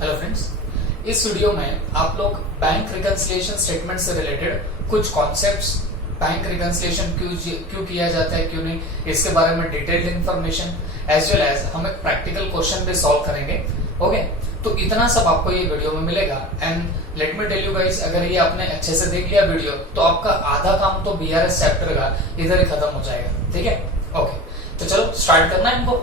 Hello friends, इस video में आप लोग बैंक रिकंसिलिएशन स्टेटमेंट से रिलेटेड कुछ कॉन्सेप्ट्स, बैंक रिकंसिलिएशन क्यों किया जाता है, क्यों नहीं, इसके बारे में detailed information as well as हम एक प्रैक्टिकल क्वेश्चन भी सॉल्व करेंगे। ओके, तो इतना सब आपको ये वीडियो में मिलेगा। And let me tell you guys, अगर ये आपने अच्छे से देख लिया वीडियो तो आपका आधा काम तो बीआरएस चैप्टर का इधर ही खत्म हो जाएगा। ठीक है, ओके, तो चलो स्टार्ट करना है इनको।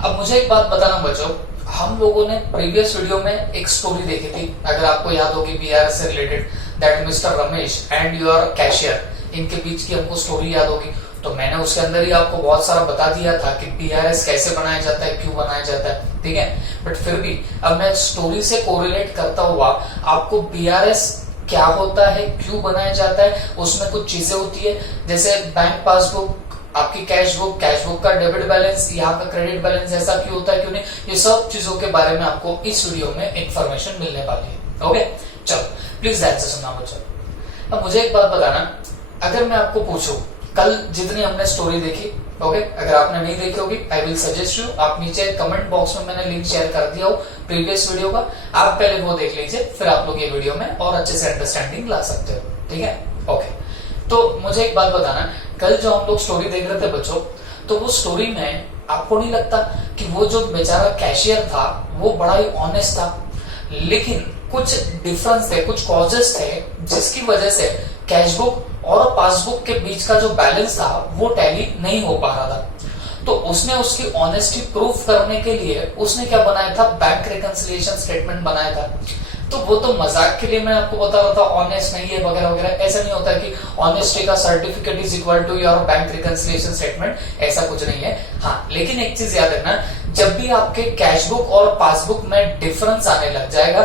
अब मुझे एक बात बताना बच्चों, हम लोगों ने प्रीवियस वीडियो में एक स्टोरी देखी थी, अगर आपको याद होगी बीआरएस से related, that mister Ramesh and your cashier, इनके बीच की हमको स्टोरी याद होगी। तो मैंने उसके अंदर ही आपको बहुत सारा बता दिया था कि बीआरएस कैसे बनाया जाता है, क्यों बनाया जाता है। ठीक है, बट फिर भी अब मैं स्टोरी से कोरिलेट करता हुआ आपको बीआरएस क्या होता है, क्यों बनाया जाता है, उसमें कुछ चीजें होती है, जैसे बैंक पासबुक, आपकी कैश बुक का डेबिट बैलेंस, यहाँ का क्रेडिट बैलेंस, ऐसा क्यों होता है, क्यों नहीं, ये सब चीजों के बारे में आपको इस वीडियो में इंफॉर्मेशन मिलने वाली है। ओके, चलो प्लीज ध्यान से सुनना बच्चों। अब मुझे एक बात बताना, अगर मैं आपको पूछूं कल जितनी हमने स्टोरी देखी, ओके, अगर आपने नहीं देखी होगी आई विल सजेस्ट यू, आप नीचे कमेंट बॉक्स में मैंने लिंक शेयर कर दिया हो प्रीवियस वीडियो का, आप पहले वो देख लीजिए, फिर आप लोग ये वीडियो में और अच्छे से अंडरस्टैंडिंग ला सकते हो। ठीक है, ओके, तो मुझे एक बात बताना, कल जो हम लोग स्टोरी देख रहे थे बच्चों, तो वो स्टोरी में आपको नहीं लगता कि वो जो बेचारा कैशियर था वो बड़ा ही ऑनेस्ट था, लेकिन कुछ डिफरेंस थे, कुछ कॉजेस थे जिसकी वजह से कैशबुक और पासबुक के बीच का जो बैलेंस था वो टैली नहीं हो पा रहा था। तो उसने उसकी ऑनेस्टी प्रूफ करने के लिए उसने क्या बनाया था, बैंक रिकंसिलिएशन स्टेटमेंट बनाया था। तो वो तो मजाक के लिए मैं आपको बता रहा था, ऑनेस्ट नहीं है वगैरह वगैरह, ऐसा नहीं होता कि ऑनेस्टी का certificate is equal to your bank reconciliation statement, ऐसा कुछ नहीं है। हाँ, लेकिन एक चीज याद रखना, जब भी आपके कैशबुक और पासबुक में डिफरेंस आने लग जाएगा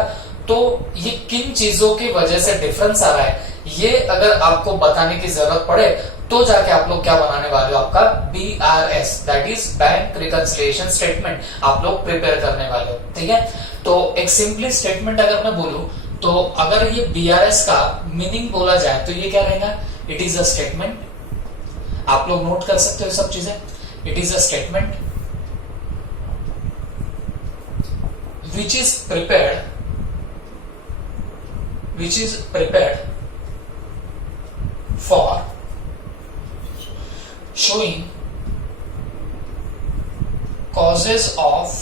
तो ये किन चीजों की वजह से डिफरेंस आ रहा है, ये अगर आपको बताने की जरूरत पड़े तो जाके आप लोग क्या बनाने वाले हो, आपका BRS, that is bank reconciliation statement आप लोग प्रिपेयर करने वाले हो। ठीक है, तो एक सिंपली स्टेटमेंट अगर मैं बोलूं तो अगर ये बीआरएस का मीनिंग बोला जाए तो ये क्या रहेगा, इट इज अ स्टेटमेंट, आप लोग नोट कर सकते हो सब चीजें, it is a statement which is prepared for showing causes of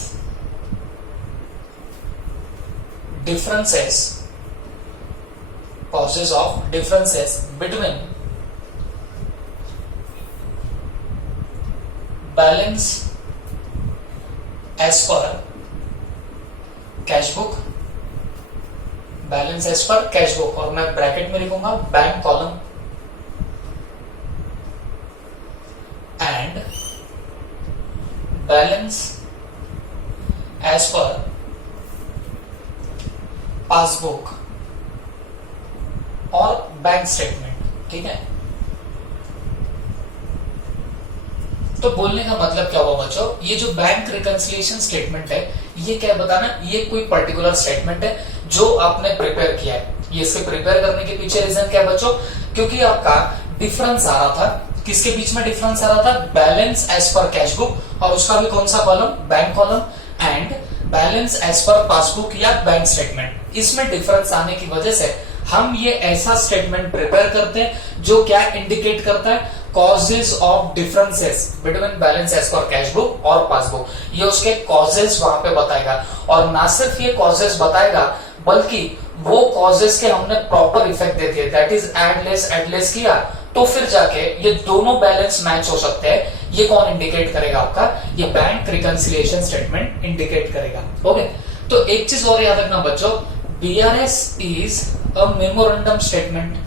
differences between balance as per cash book, और मैं ब्रैकेट में लिखूंगा bank column and balance as per passbook और बैंक स्टेटमेंट। ठीक है, तो बोलने का मतलब क्या हुआ बच्चों, ये जो बैंक रिकंसिलिएशन स्टेटमेंट है ये क्या बताना, ये कोई पर्टिकुलर स्टेटमेंट है जो आपने प्रिपेयर किया है। ये इसके प्रिपेयर करने के पीछे रीजन क्या है बच्चों, क्योंकि आपका डिफरेंस आ रहा था, किसके बीच में डिफरेंस आ रहा था, balance as per cash book, और उसका भी कौन सा column, bank column, and balance as per passbook या बैंक स्टेटमेंट। इसमें डिफरेंस आने की वजह से हम ये ऐसा स्टेटमेंट प्रिपेयर करते हैं जो क्या इंडिकेट करता है, causes of differences between balance as per cash book और पासबुक, ये उसके कॉजेज वहां पे बताएगा। और ना सिर्फ ये कॉजेज बताएगा बल्कि वो कॉजेज के हमने प्रॉपर इफेक्ट दे दिए, दैट इज एड लेस किया तो फिर जाके ये दोनों बैलेंस मैच हो सकते हैं। ये कौन इंडिकेट करेगा, आपका ये बैंक रिकंसिलिएशन स्टेटमेंट इंडिकेट करेगा। ओके, तो एक चीज और याद रखना बच्चों, BRS is a memorandum statement,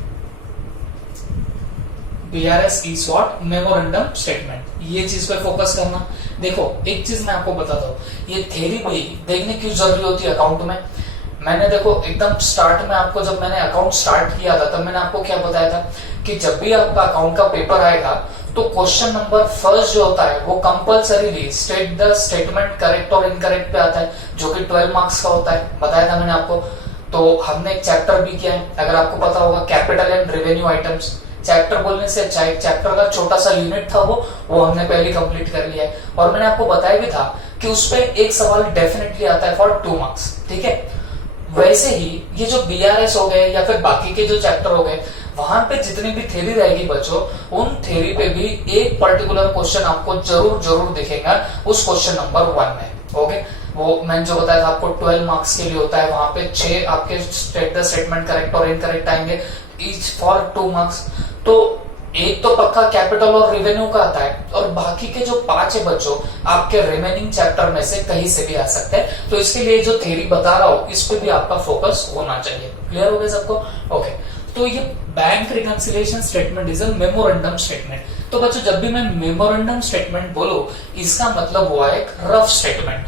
BRS is what, memorandum statement, ये चीज पे फोकस करना। देखो एक चीज मैं आपको बताता हूँ, ये थ्योरी भी देखने क्यों जरूरी होती है अकाउंट में। मैंने देखो एकदम स्टार्ट में आपको, जब मैंने अकाउंट स्टार्ट किया था तब मैंने आपको क्या बताया था कि जब भी आपका अकाउंट का पेपर आएगा तो क्वेश्चन नंबर फर्स्ट जो होता है वो compulsorily state the statement correct और इनकरेक्ट पे आता है, जो कि 12 मार्क्स का होता है, बताया था मैंने आपको। तो हमने एक चैप्टर भी किया है, अगर आपको पता होगा, capital and revenue items. Chapter बोलने से अच्छा एक चैप्टर का छोटा सा यूनिट था वो हमने पहले कंप्लीट कर लिया है। और मैंने आपको बताया भी था कि उस पर एक सवाल डेफिनेटली आता है फॉर 2 मार्क्स, ठीक है। वैसे ही ये जो बीआरएस हो गए या फिर बाकी के जो चैप्टर हो गए, वहां पे जितनी भी थ्योरी रहेगी बच्चों, उन थ्योरी पे भी एक पर्टिकुलर क्वेश्चन आपको जरूर जरूर दिखेगा उस क्वेश्चन नंबर 1 में। ओके, वो मैंने जो बताया था आपको 12 मार्क्स के लिए होता है, वहां पे 6 आपके स्टेटमेंट करेक्ट और इनकरेक्ट आएंगे, ईच फॉर 2 मार्क्स। तो एक तो पक्का कैपिटल और रेवेन्यू का आता है, और बाकी के जो 5 है बच्चों आपके रिमेनिंग चैप्टर में से कहीं से भी आ सकते हैं। तो इसके लिए जो थ्योरी बता रहा हूं इस पे भी आपका फोकस होना चाहिए। क्लियर हो गया सबको? ओके, तो ये bank reconciliation statement is a memorandum statement. तो बच्चों जब भी मैं मेमोरेंडम स्टेटमेंट बोलूं, इसका मतलब हुआ एक रफ स्टेटमेंट।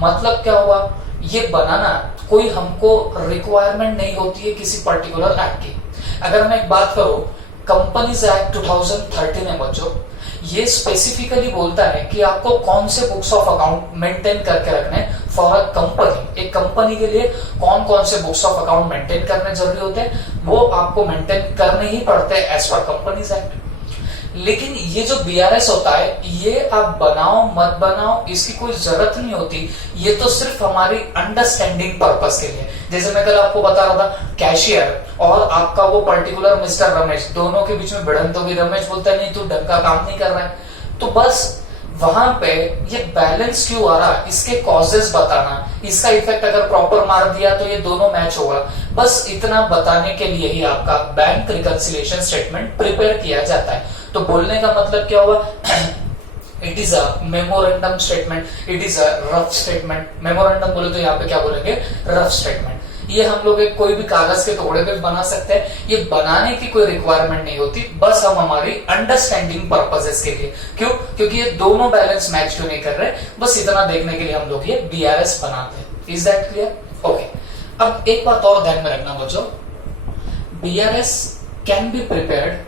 मतलब क्या हुआ, ये बनाना कोई हमको रिक्वायरमेंट नहीं होती है किसी पर्टिकुलर एक्ट की। अगर मैं एक बात करूं, कंपनीज एक्ट 2013 है बच्चों, ये स्पेसिफिकली बोलता है कि आपको कौन से बुक्स ऑफ अकाउंट मेंटेन करके रखने फॉर अ कंपनी। एक कंपनी के लिए कौन कौन से बुक्स ऑफ अकाउंट मेंटेन करने जरूरी होते हैं, वो आपको मेंटेन करने ही पड़ते हैं एज पर कंपनीज एक्ट। लेकिन ये जो बीआरएस होता है, ये आप बनाओ मत बनाओ इसकी कोई जरूरत नहीं होती, ये तो सिर्फ हमारी अंडरस्टैंडिंग पर्पस के लिए। जैसे मैं कल आपको बता रहा था, कैशियर और आपका वो पर्टिकुलर मिस्टर रमेश, दोनों के बीच में भिड़ंत होगी। रमेश बोलता है नहीं तू ढंग का काम नहीं कर रहा है, तो बस वहां पे ये बैलेंस क्यों आ रहा, इसके कॉजेस बताना, इसका इफेक्ट अगर प्रॉपर मार दिया तो ये दोनों मैच होगा, बस इतना बताने के लिए ही आपका बैंक रिकंसिलिएशन स्टेटमेंट प्रिपेयर किया जाता है। तो बोलने का मतलब क्या हुआ, it is a memorandum statement, it is a rough statement. Memorandum बोले तो यहाँ पे क्या बोलेंगे, रफ स्टेटमेंट। ये हम लोग एक कोई भी कागज के टुकड़े पे बना सकते हैं, ये बनाने की कोई रिक्वायरमेंट नहीं होती, बस हम हमारी अंडरस्टैंडिंग पर्पसेस के लिए। क्यों? क्योंकि ये दोनों बैलेंस मैच क्यों नहीं कर रहे, बस इतना देखने के लिए हम लोग ये बीआरएस बनाते हैं। Is that clear? ओके, अब एक बात और ध्यान में रखना बच्चों, BRS can be prepared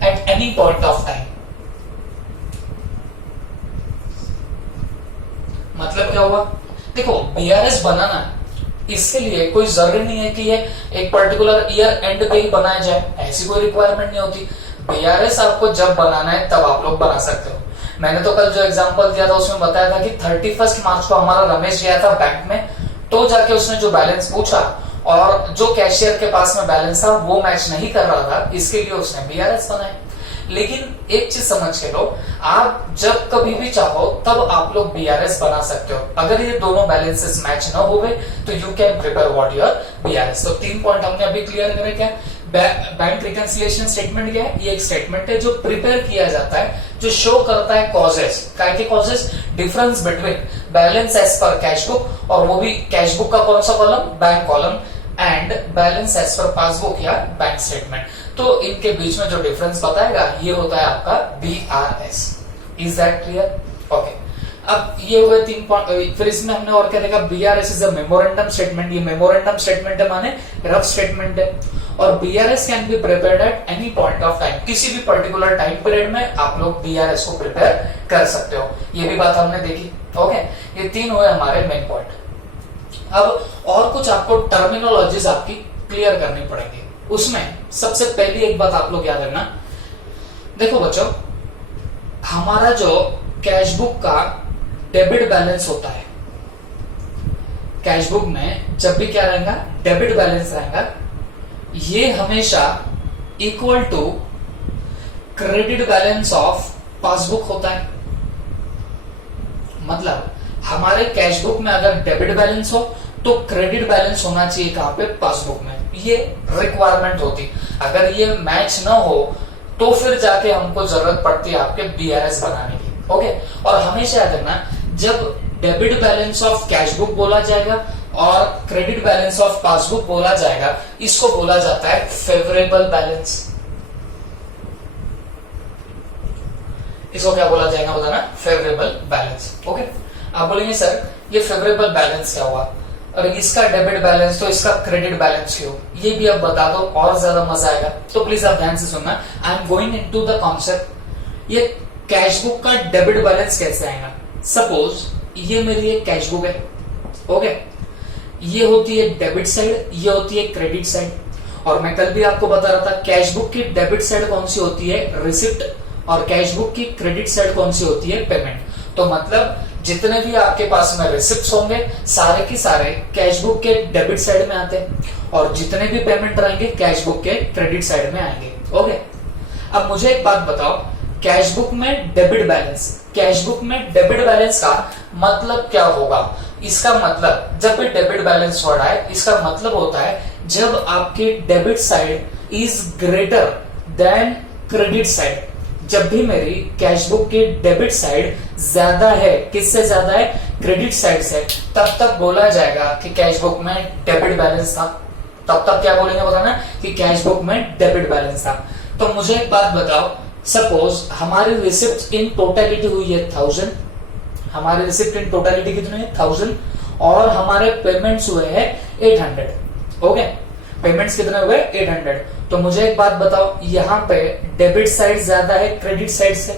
at any point of time। मतलब क्या हुआ, देखो बीआरएस बनाना इसके लिए कोई जरूरी नहीं है कि ये एक पर्टिकुलर ईयर एंड पे ही बनाया जाए, ऐसी कोई रिक्वायरमेंट नहीं होती। बीआरएस आपको जब बनाना है तब आप लोग बना सकते हो। मैंने तो कल जो एग्जांपल दिया था उसमें बताया था कि 31 मार्च को हमारा रमेश गया था बैंक में, तो जाके उसने जो बैलेंस पूछा और जो कैशियर के पास में बैलेंस था वो मैच नहीं कर रहा था, इसके लिए उसने बीआरएस बनाया। लेकिन एक चीज समझ के लो, आप जब कभी भी चाहो तब आप लोग बीआरएस बना सकते हो। अगर ये दोनों बैलेंसेस मैच ना हो गए तो you can prepare what your BRS. तो 3 पॉइंट हमने अभी क्लियर करे। क्या बैंक रिकंसिलिएशन स्टेटमेंट क्या है? ये एक स्टेटमेंट है जो प्रिपेयर किया जाता है, जो शो करता है कॉजेस, काय के causes, difference between balance as per cash book, और वो भी कैश बुक का कौन सा column, bank column, and balance as per passbook या बैंक स्टेटमेंट। तो इनके बीच में जो डिफरेंस बताएगा ये होता है आपका BRS. Is that clear? Okay, अब ये हुए 3 पॉइंट। फिर इसमें हमने और क्या देखा, BRS is a memorandum statement. ये मेमोरेंडम स्टेटमेंट है माने रफ स्टेटमेंट है, और BRS can be prepared at any point of time. किसी भी पर्टिकुलर टाइम पीरियड में आप लोग बीआरएस को प्रिपेयर कर सकते हो, ये भी बात हमने देखी। ओके, ये 3 हुए हमारे मेन पॉइंट। अब और कुछ आपको टर्मिनोलॉजीज आपकी क्लियर करनी पड़ेगी। उसमें सबसे पहली एक बात आप लोग याद रखना, देखो बच्चों, हमारा जो कैश बुक का डेबिट बैलेंस होता है, कैश बुक में जब भी क्या रहेगा, डेबिट बैलेंस रहेगा, ये हमेशा equal to credit balance of passbook होता है। मतलब हमारे कैश बुक में अगर डेबिट बैलेंस हो तो क्रेडिट बैलेंस होना चाहिए कहां पे, पासबुक में। ये रिक्वायरमेंट होती, अगर ये मैच ना हो तो फिर जाके हमको जरूरत पड़ती है आपके बीआरएस बनाने की। ओके, और हमेशा याद रखना, जब debit balance of cash book बोला जाएगा और क्रेडिट बैलेंस ऑफ पासबुक बोला जाएगा, इसको बोला जाता है फेवरेबल बैलेंस। इसको क्या बोला जाएगा बताना, फेवरेबल बैलेंस। ओके, आप बोलेंगे सर ये फेवरेबल बैलेंस क्या हुआ, और इसका डेबिट बैलेंस तो इसका क्रेडिट बैलेंस क्यों, ये भी आप बता दो और ज्यादा मजा आएगा। तो प्लीज आप ध्यान से सुनना, I am going into the concept. ये कैश बुक का डेबिट बैलेंस कैसे आएगा, सपोज ये मेरी एक कैश बुक है। ओके, ये होती है डेबिट साइड, ये होती है क्रेडिट साइड। और मैं कल भी आपको बता रहा था कैश बुक की डेबिट साइड कौन सी होती है, रिसिप्ट, और कैश बुक की क्रेडिट साइड कौन सी होती है, पेमेंट। तो मतलब जितने भी आपके पास में रिसिप्ट्स होंगे सारे के सारे कैश बुक के डेबिट साइड में आते हैं और जितने भी पेमेंट रहेंगे कैश बुक के क्रेडिट साइड में आएंगे। ओके, अब मुझे एक बात बताओ, कैश बुक में डेबिट बैलेंस, कैश बुक में डेबिट बैलेंस का मतलब क्या होगा? इसका मतलब जब भी डेबिट बैलेंस वर्ड आए इसका मतलब होता है जब आपकी debit side is greater than credit side. जब भी मेरी कैश बुक की डेबिट साइड ज्यादा है, किससे ज्यादा है? क्रेडिट साइड से, तब तक बोला जाएगा कि कैश बुक में डेबिट बैलेंस था। तब तक क्या बोलेंगे बताना कि कैश बुक में डेबिट बैलेंस था। तो मुझे एक बात बताओ, सपोज हमारी रिसिप्ट इन टोटलिटी हुई है 1000, हमारी रिसिप्ट इन टोटलिटी कितनी है 1000 और हमारे पेमेंट्स हुए हैं 800। ओके, पेमेंट्स कितने हुए? 800। तो मुझे एक बात बताओ, यहाँ पे डेबिट साइड ज्यादा है क्रेडिट साइड से,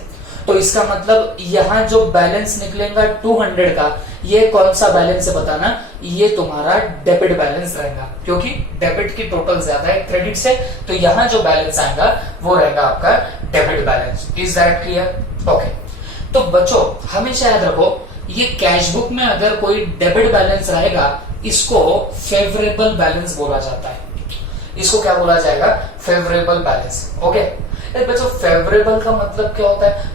तो इसका मतलब यहाँ जो बैलेंस निकलेगा 200 का, ये कौन सा बैलेंस है बताना? ये तुम्हारा डेबिट बैलेंस रहेगा, क्योंकि डेबिट की टोटल ज्यादा है क्रेडिट से, तो यहाँ जो बैलेंस आएगा वो रहेगा आपका debit balance. Is that clear? Okay, तो बच्चों हमेशा याद रखो, ये कैश बुक में अगर कोई डेबिट बैलेंस रहेगा इसको फेवरेबल बैलेंस बोला जाता है। इसको क्या बोला जाएगा? Favourable balance. ओके, बच्चों फेवरेबल का मतलब क्या होता है?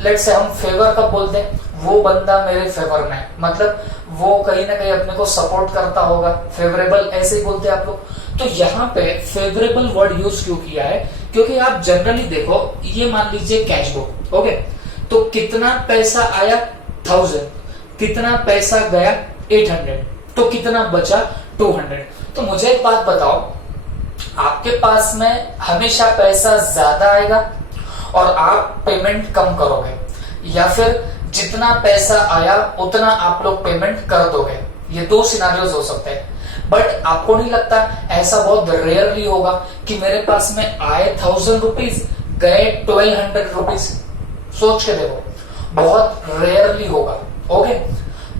लेट्स से हम फेवर कब बोलते हैं? वो बंदा मेरे फेवर में, मतलब वो कहीं ना कहीं अपने को सपोर्ट करता होगा, फेवरेबल ऐसे ही बोलते हैं आप लोग। तो यहाँ पे फेवरेबल वर्ड यूज क्यों किया है? क्योंकि आप जनरली देखो, ये मान लीजिए कैश बुक, ओके, तो कितना पैसा आया 1000, कितना पैसा गया 800, तो कितना बचा 200। तो मुझे एक बात बताओ, आपके पास में हमेशा पैसा ज्यादा आएगा और आप पेमेंट कम करोगे, या फिर जितना पैसा आया उतना आप लोग पेमेंट कर दोगे? ये दो सिनारियोज हो सकते हैं। बट आपको नहीं लगता ऐसा बहुत रेयरली होगा कि मेरे पास में आए 1000 रुपीज, गए 1200 रुपीज? सोच के देखो, बहुत रेयरली होगा। ओके,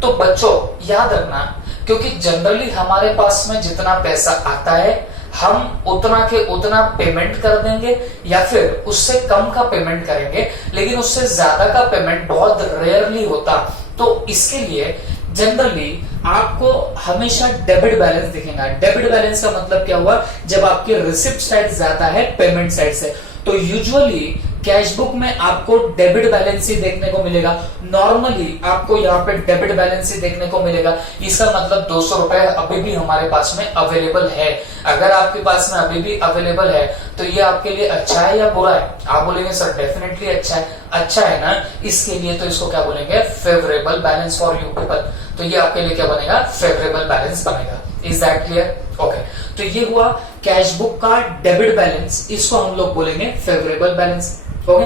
तो बच्चों याद रखना, क्योंकि जनरली हमारे पास में जितना पैसा आता है हम उतना के उतना पेमेंट कर देंगे या फिर उससे कम का पेमेंट करेंगे, लेकिन उससे ज्यादा का पेमेंट बहुत रेयरली होता। तो इसके लिए जनरली आपको हमेशा डेबिट बैलेंस दिखेगा। डेबिट बैलेंस का मतलब क्या हुआ? जब आपकी रिसिप्ट साइड ज्यादा है पेमेंट साइड से। तो यूजुअली कैश बुक में आपको डेबिट बैलेंस ही देखने को मिलेगा। नॉर्मली आपको यहाँ पे डेबिट बैलेंस ही देखने को मिलेगा। इसका मतलब 200 रुपए अभी भी हमारे पास में अवेलेबल है। अगर आपके पास में अभी भी अवेलेबल है तो ये आपके लिए अच्छा है या बुरा है? आप बोलेंगे सर डेफिनेटली अच्छा है। अच्छा है ना, इसके लिए तो इसको क्या बोलेंगे? Favourable balance for you people. तो ये आपके लिए क्या बनेगा? फेवरेबल बैलेंस बनेगा। Is that clear? ओके, तो ये हुआ कैश बुक का डेबिट बैलेंस, इसको हम लोग बोलेंगे फेवरेबल बैलेंस। ओके,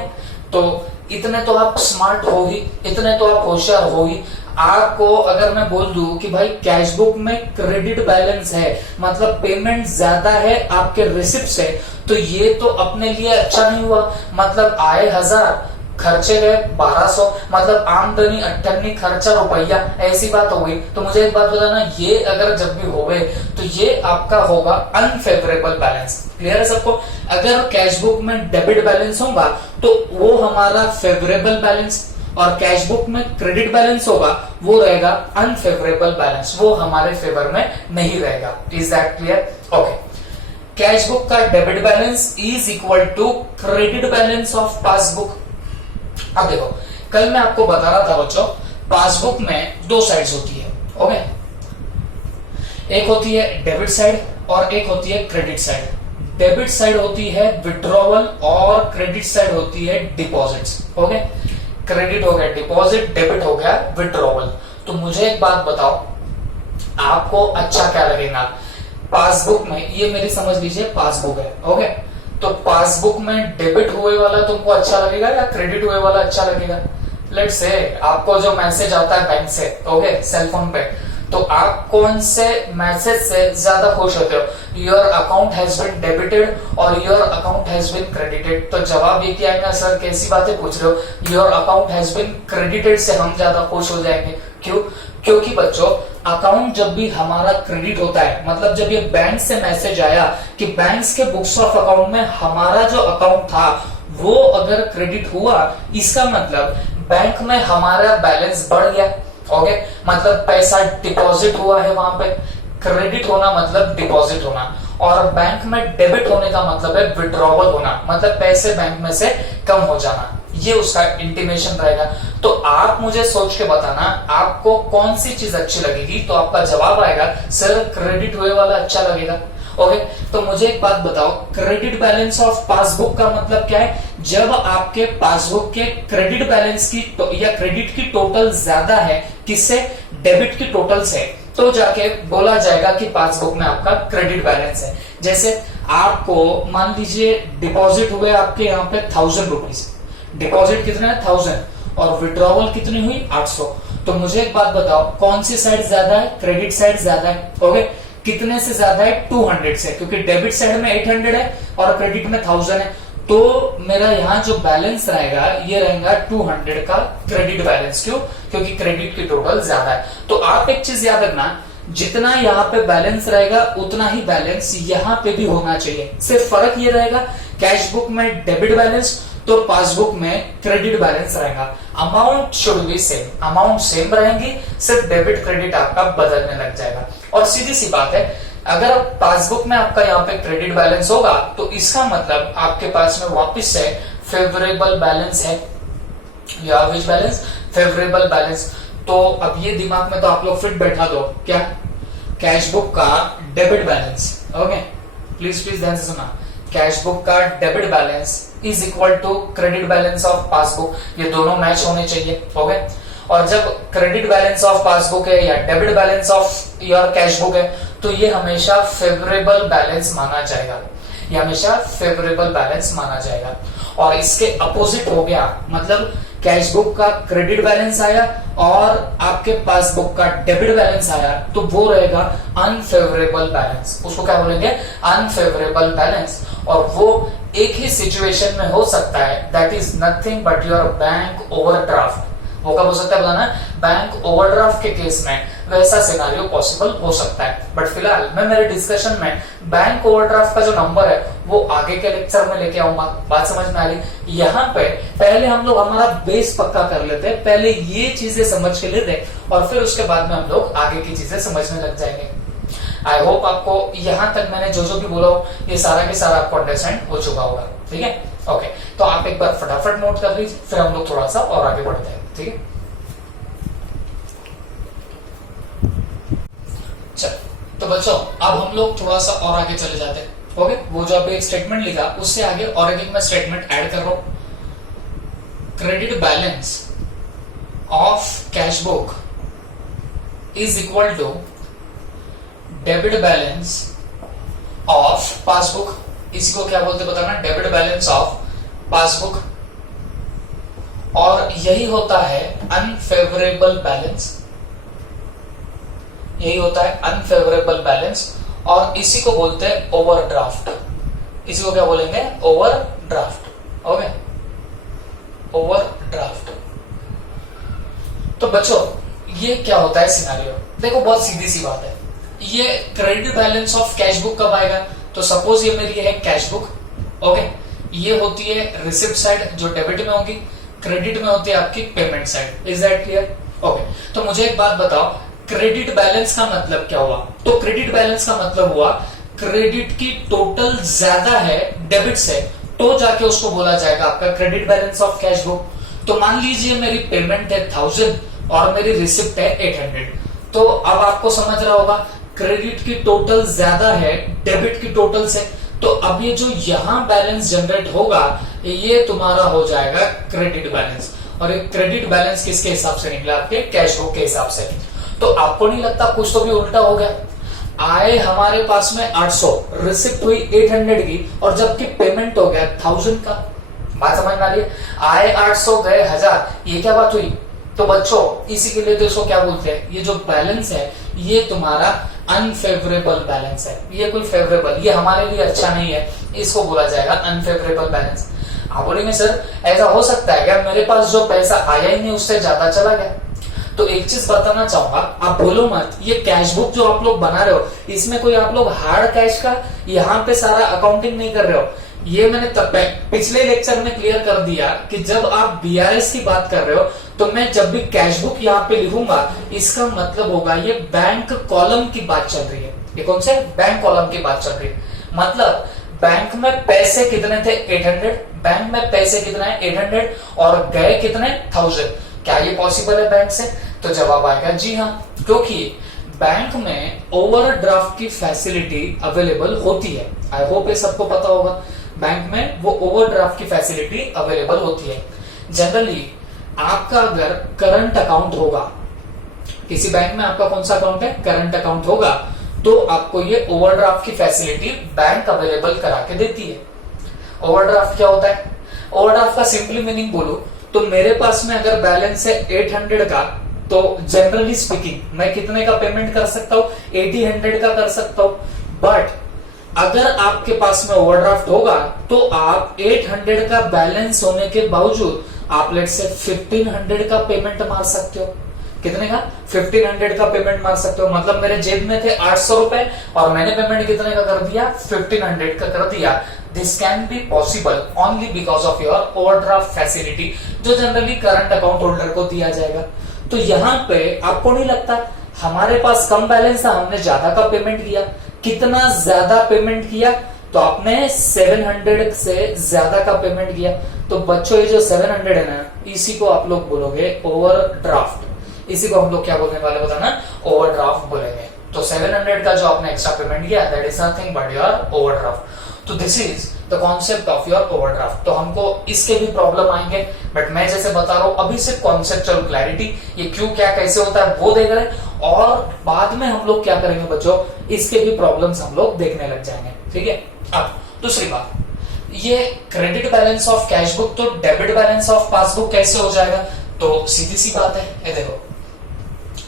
तो इतने तो आप स्मार्ट हो ही, इतने तो आप होशियार हो ही। आपको अगर मैं बोल दूं कि भाई कैश बुक में क्रेडिट बैलेंस है, मतलब पेमेंट ज्यादा है आपके रिसिप्ट से, तो ये तो अपने लिए अच्छा नहीं हुआ। मतलब आए 1000, खर्चे गए 1200, मतलब आमदनी 98, खर्चा रुपया, ऐसी बात हो गई। तो मुझे एक बात बताना, ये अगर जब भी होवे तो ये आपका होगा अनफेवरेबल बैलेंस। क्लियर है सबको? अगर कैश बुक में डेबिट बैलेंस होगा तो वो हमारा फेवरेबल बैलेंस, और कैश बुक में क्रेडिट बैलेंस होगा वो रहेगा अनफेवरेबल बैलेंस, वो हमारे फेवर में नहीं रहेगा। Is that clear? Okay, cash book का debit balance is equal to credit balance of passbook. अब देखो, कल मैं आपको बता रहा था बच्चों, पासबुक में दो साइड्स होती है। ओके, एक होती है डेबिट साइड और एक होती है क्रेडिट साइड। डेबिट साइड होती है विड्रॉवल और क्रेडिट साइड होती है डिपॉजिट्स। ओके, क्रेडिट हो गया डिपॉजिट, डेबिट हो गया विड्रॉवल। तो मुझे एक बात बताओ, आपको अच्छा क्या लगेगा? पासबुक में, ये मेरी समझ लीजिए पासबुक है। ओके, तो पासबुक में डेबिट हुए वाला तुमको अच्छा लगेगा या क्रेडिट हुए वाला अच्छा लगेगा? लेट्स से आपको जो मैसेज आता है बैंक से, ओके, सेलफोन पे, तो आप कौन से मैसेज से ज्यादा खुश होते हो? Your account has been debited और your account has been credited. तो जवाब ये क्या आएगा? सर कैसी बातें पूछ रहे हो, your account has been credited से हम ज्यादा खुश हो जाएंगे। क्यों? क्योंकि बच्चों अकाउंट जब भी हमारा क्रेडिट होता है, मतलब जब ये बैंक से मैसेज आया कि बैंक के बुक्स ऑफ अकाउंट में हमारा जो अकाउंट था वो अगर क्रेडिट हुआ, इसका मतलब बैंक में हमारा बैलेंस बढ़ गया, ओके, मतलब पैसा डिपॉजिट हुआ है वहां पे। क्रेडिट होना मतलब डिपॉजिट होना, और बैंक में डेबिट होने का मतलब है विड्रॉवल होना, मतलब पैसे बैंक में से कम हो जाना, ये उसका इंटीमेशन रहेगा। तो आप मुझे सोच के बताना आपको कौन सी चीज अच्छी लगेगी, तो आपका जवाब आएगा सर क्रेडिट हुए वाला अच्छा लगेगा। ओके, तो मुझे एक बात बताओ, क्रेडिट बैलेंस ऑफ पासबुक का मतलब क्या है? जब आपके पासबुक के क्रेडिट बैलेंस की या क्रेडिट की टोटल ज्यादा है किससे? डेबिट की टोटल से, तो जाके बोला जाएगा कि पासबुक में आपका क्रेडिट बैलेंस है। जैसे आपको मान लीजिए डिपॉजिट हुए आपके यहाँ पे 1000 रुपीज, डिपॉजिट कितना है 1000, और विड्रॉवल कितनी हुई 800। तो मुझे एक बात बताओ कौन सी साइड ज्यादा है? क्रेडिट साइड ज्यादा है। ओके, कितने से ज्यादा है? 200 से, क्योंकि डेबिट साइड में 800 है और क्रेडिट में 1000 है। तो मेरा यहाँ जो बैलेंस रहेगा ये रहेगा 200 का क्रेडिट बैलेंस। क्यों? क्योंकि क्रेडिट की टोटल ज्यादा है। तो आप एक चीज याद रखना, जितना यहाँ पे बैलेंस रहेगा उतना ही बैलेंस यहाँ पे भी होना चाहिए। सिर्फ फर्क ये रहेगा कैश बुक में डेबिट बैलेंस तो पासबुक में क्रेडिट बैलेंस रहेगा। Amount should be same, amount same रहेंगी, सिर्फ डेबिट क्रेडिट आपका बदलने लग जाएगा। और सीधी सी बात है, अगर पासबुक में आपका यहाँ पे क्रेडिट बैलेंस होगा तो इसका मतलब आपके पास में वापस से फेवरेबल बैलेंस है, या विच बैलेंस? Favourable balance. तो अब ये दिमाग में तो आप लोग फिट बैठा दो, क्या? कैश बुक का डेबिट बैलेंस, ओके, प्लीज ध्यान से सुना, कैश बुक का debit balance is equal to credit balance of passbook, ये दोनों मैच होने चाहिए, ओके। और जब क्रेडिट बैलेंस ऑफ पासबुक है या debit balance of your cash book है तो ये हमेशा फेवरेबल बैलेंस माना जाएगा, ये हमेशा फेवरेबल बैलेंस माना जाएगा। और इसके अपोजिट हो गया, मतलब कैश बुक का क्रेडिट बैलेंस आया और आपके पासबुक का डेबिट बैलेंस आया तो वो रहेगा अनफेवरेबल बैलेंस। उसको क्या बोलेंगे? Unfavourable balance. और वो एक ही सिचुएशन में हो सकता है, that is nothing but your bank overdraft. वो कब हो सकता है बताना? बैंक ओवरड्राफ्ट के केस में वैसा सिनारियो पॉसिबल हो सकता है। बट फिलहाल मैं मेरे डिस्कशन में बैंक ओवरड्राफ्ट का जो नंबर है वो आगे के लेक्चर में लेके आऊंगा। बात समझ में आ रही? यहाँ पे पहले हम लोग हमारा बेस पक्का कर लेते हैं, पहले ये चीजें समझ के लेते और फिर उसके बाद में हम लोग आगे की चीजें समझने लग जाएंगे। आई होप आपको यहाँ तक मैंने जो भी बोला हो ये सारा के सारा आपको अंडरस्टैंड हो चुका होगा, ठीक है? ओके, तो आप एक बार फटाफट नोट कर लीजिए, फिर हम लोग थोड़ा सा और आगे बढ़ते हैं, ठीक है? चलो, तो बच्चों अब हम लोग थोड़ा सा और आगे चले जाते हैं, ओके? वो जो अभी एक स्टेटमेंट लिखा उससे आगे और एक मैं स्टेटमेंट ऐड कर रहा हूं। Credit balance of cash book is equal to debit balance of passbook. इसको क्या बोलते बताना? Debit balance of passbook. और यही होता है अनफेवरेबल बैलेंस, यही होता है अनफेवरेबल बैलेंस। और इसी को बोलते हैं ओवरड्राफ्ट। इसी को क्या बोलेंगे? Overdraft, okay, overdraft. तो बच्चों ये क्या होता है सिनेरियो? देखो बहुत सीधी सी बात है, ये credit balance of cash book कब आएगा? तो सपोज ये मेरी है कैश बुक, ओके, ये होती है रिसिप्ट साइड जो डेबिट में होगी, क्रेडिट में होती है आपकी payment side. Is that clear? Okay, तो मुझे एक बात बताओ, क्रेडिट बैलेंस का मतलब क्या हुआ? तो क्रेडिट बैलेंस का मतलब हुआ क्रेडिट की टोटल ज्यादा है डेबिट से, तो जाके उसको बोला जाएगा आपका credit balance of cash book. तो मान लीजिए मेरी पेमेंट है 1000 और मेरी रिसिप्ट है 800, तो अब आपको समझ रहा होगा क्रेडिट की टोटल ज्यादा है डेबिट की टोटल से, तो अब ये जो यहां बैलेंस जनरेट होगा ये तुम्हारा हो जाएगा क्रेडिट बैलेंस। और ये क्रेडिट बैलेंस किसके हिसाब से निकला? आपके कैश बुक के हिसाब से। तो आपको नहीं लगता कुछ तो भी उल्टा हो गया? आए हमारे पास में 800, रिसिप्ट हुई 800 की, और जबकि पेमेंट हो गया 1000 का। बात समझ में आ रही है? आए 800 गए 1000, ये क्या बात हुई? तो बच्चों इसी के लिए तो इसको क्या बोलते हैं, ये जो बैलेंस है ये तुम्हारा अनफेवरेबल बैलेंस है। ये कोई फेवरेबल, ये हमारे लिए अच्छा नहीं है, इसको बोला जाएगा अनफेवरेबल बैलेंस। आप बोलेंगे सर ऐसा हो सकता है क्या, मेरे पास जो पैसा आया ही नहीं उससे ज्यादा चला गया? तो एक चीज बताना चाहूंगा, आप बोलो मत, ये कैश बुक जो आप लोग बना रहे हो इसमें कोई आप लोग हार्ड कैश का यहाँ पे सारा अकाउंटिंग नहीं कर रहे हो। ये मैंने पिछले लेक्चर में क्लियर कर दिया कि जब आप बीआरएस की बात कर रहे हो तो मैं जब भी कैश बुक यहाँ पे लिखूंगा इसका मतलब होगा ये बैंक कॉलम की बात चल रही है। ये कौन से बैंक कॉलम की बात चल रही है, मतलब बैंक में पैसे कितने थे 800, बैंक में पैसे कितना है 800 और गए कितने 1000। क्या ये पॉसिबल है बैंक से? तो जवाब आएगा जी हाँ, क्योंकि बैंक में ओवरड्राफ्ट की फैसिलिटी अवेलेबल होती है। आई होप ये सबको पता होगा, बैंक में वो ओवरड्राफ्ट की फैसिलिटी अवेलेबल होती है। जनरली आपका अगर करंट अकाउंट होगा, किसी बैंक में आपका कौन सा अकाउंट है, करंट अकाउंट होगा, तो आपको ये ओवरड्राफ्ट की फैसिलिटी बैंक अवेलेबल करा के देती है। ओवरड्राफ्ट क्या होता है? ओवरड्राफ्ट का सिंपली मीनिंग बोलो तो मेरे पास में अगर बैलेंस है 800 का, तो जनरली स्पीकिंग मैं कितने का पेमेंट कर सकता हूं, 80-100 का कर सकता हूं। बट अगर आपके पास में ओवरड्राफ्ट होगा तो आप 800 का बैलेंस होने के बावजूद आप लेट से 1500 का पेमेंट मार सकते हो। कितने का? 1500 का पेमेंट मार सकते हो। मतलब मेरे जेब में थे 800 रुपए और मैंने पेमेंट कितने का कर दिया, 1500 का कर दिया। This can be possible only because of your overdraft facility, जो जनरली करंट अकाउंट होल्डर को दिया जाएगा। तो यहाँ पे आपको नहीं लगता हमारे पास कम बैलेंस था, हमने ज्यादा का पेमेंट किया। कितना ज्यादा पेमेंट किया? तो आपने 700 से ज्यादा का पेमेंट किया। तो बच्चों ये जो 700 है ना, इसी को आप लोग बोलोगे ओवरड्राफ्ट। इसी को हम लोग क्या बोलने वाले बताना, ओवरड्राफ्ट बोलेंगे। तो 700 का जो आपने एक्स्ट्रा पेमेंट किया, that is nothing but your overdraft. तो this is the concept of your overdraft. तो हमको इसके भी प्रॉब्लम आएंगे, बट मैं जैसे बता रहा हूं अभी से कॉन्सेप्चुअल क्लैरिटी, ये क्यों क्या कैसे होता है वो देख रहे हैं, और बाद में हम लोग क्या करेंगे बच्चों, इसके भी प्रॉब्लम्स हम लोग देखने लग जाएंगे। ठीक है। अब दूसरी बात, ये credit balance of cash book तो डेबिट बैलेंस ऑफ पासबुक कैसे हो जाएगा? तो सीधी सी बात है, ये देखो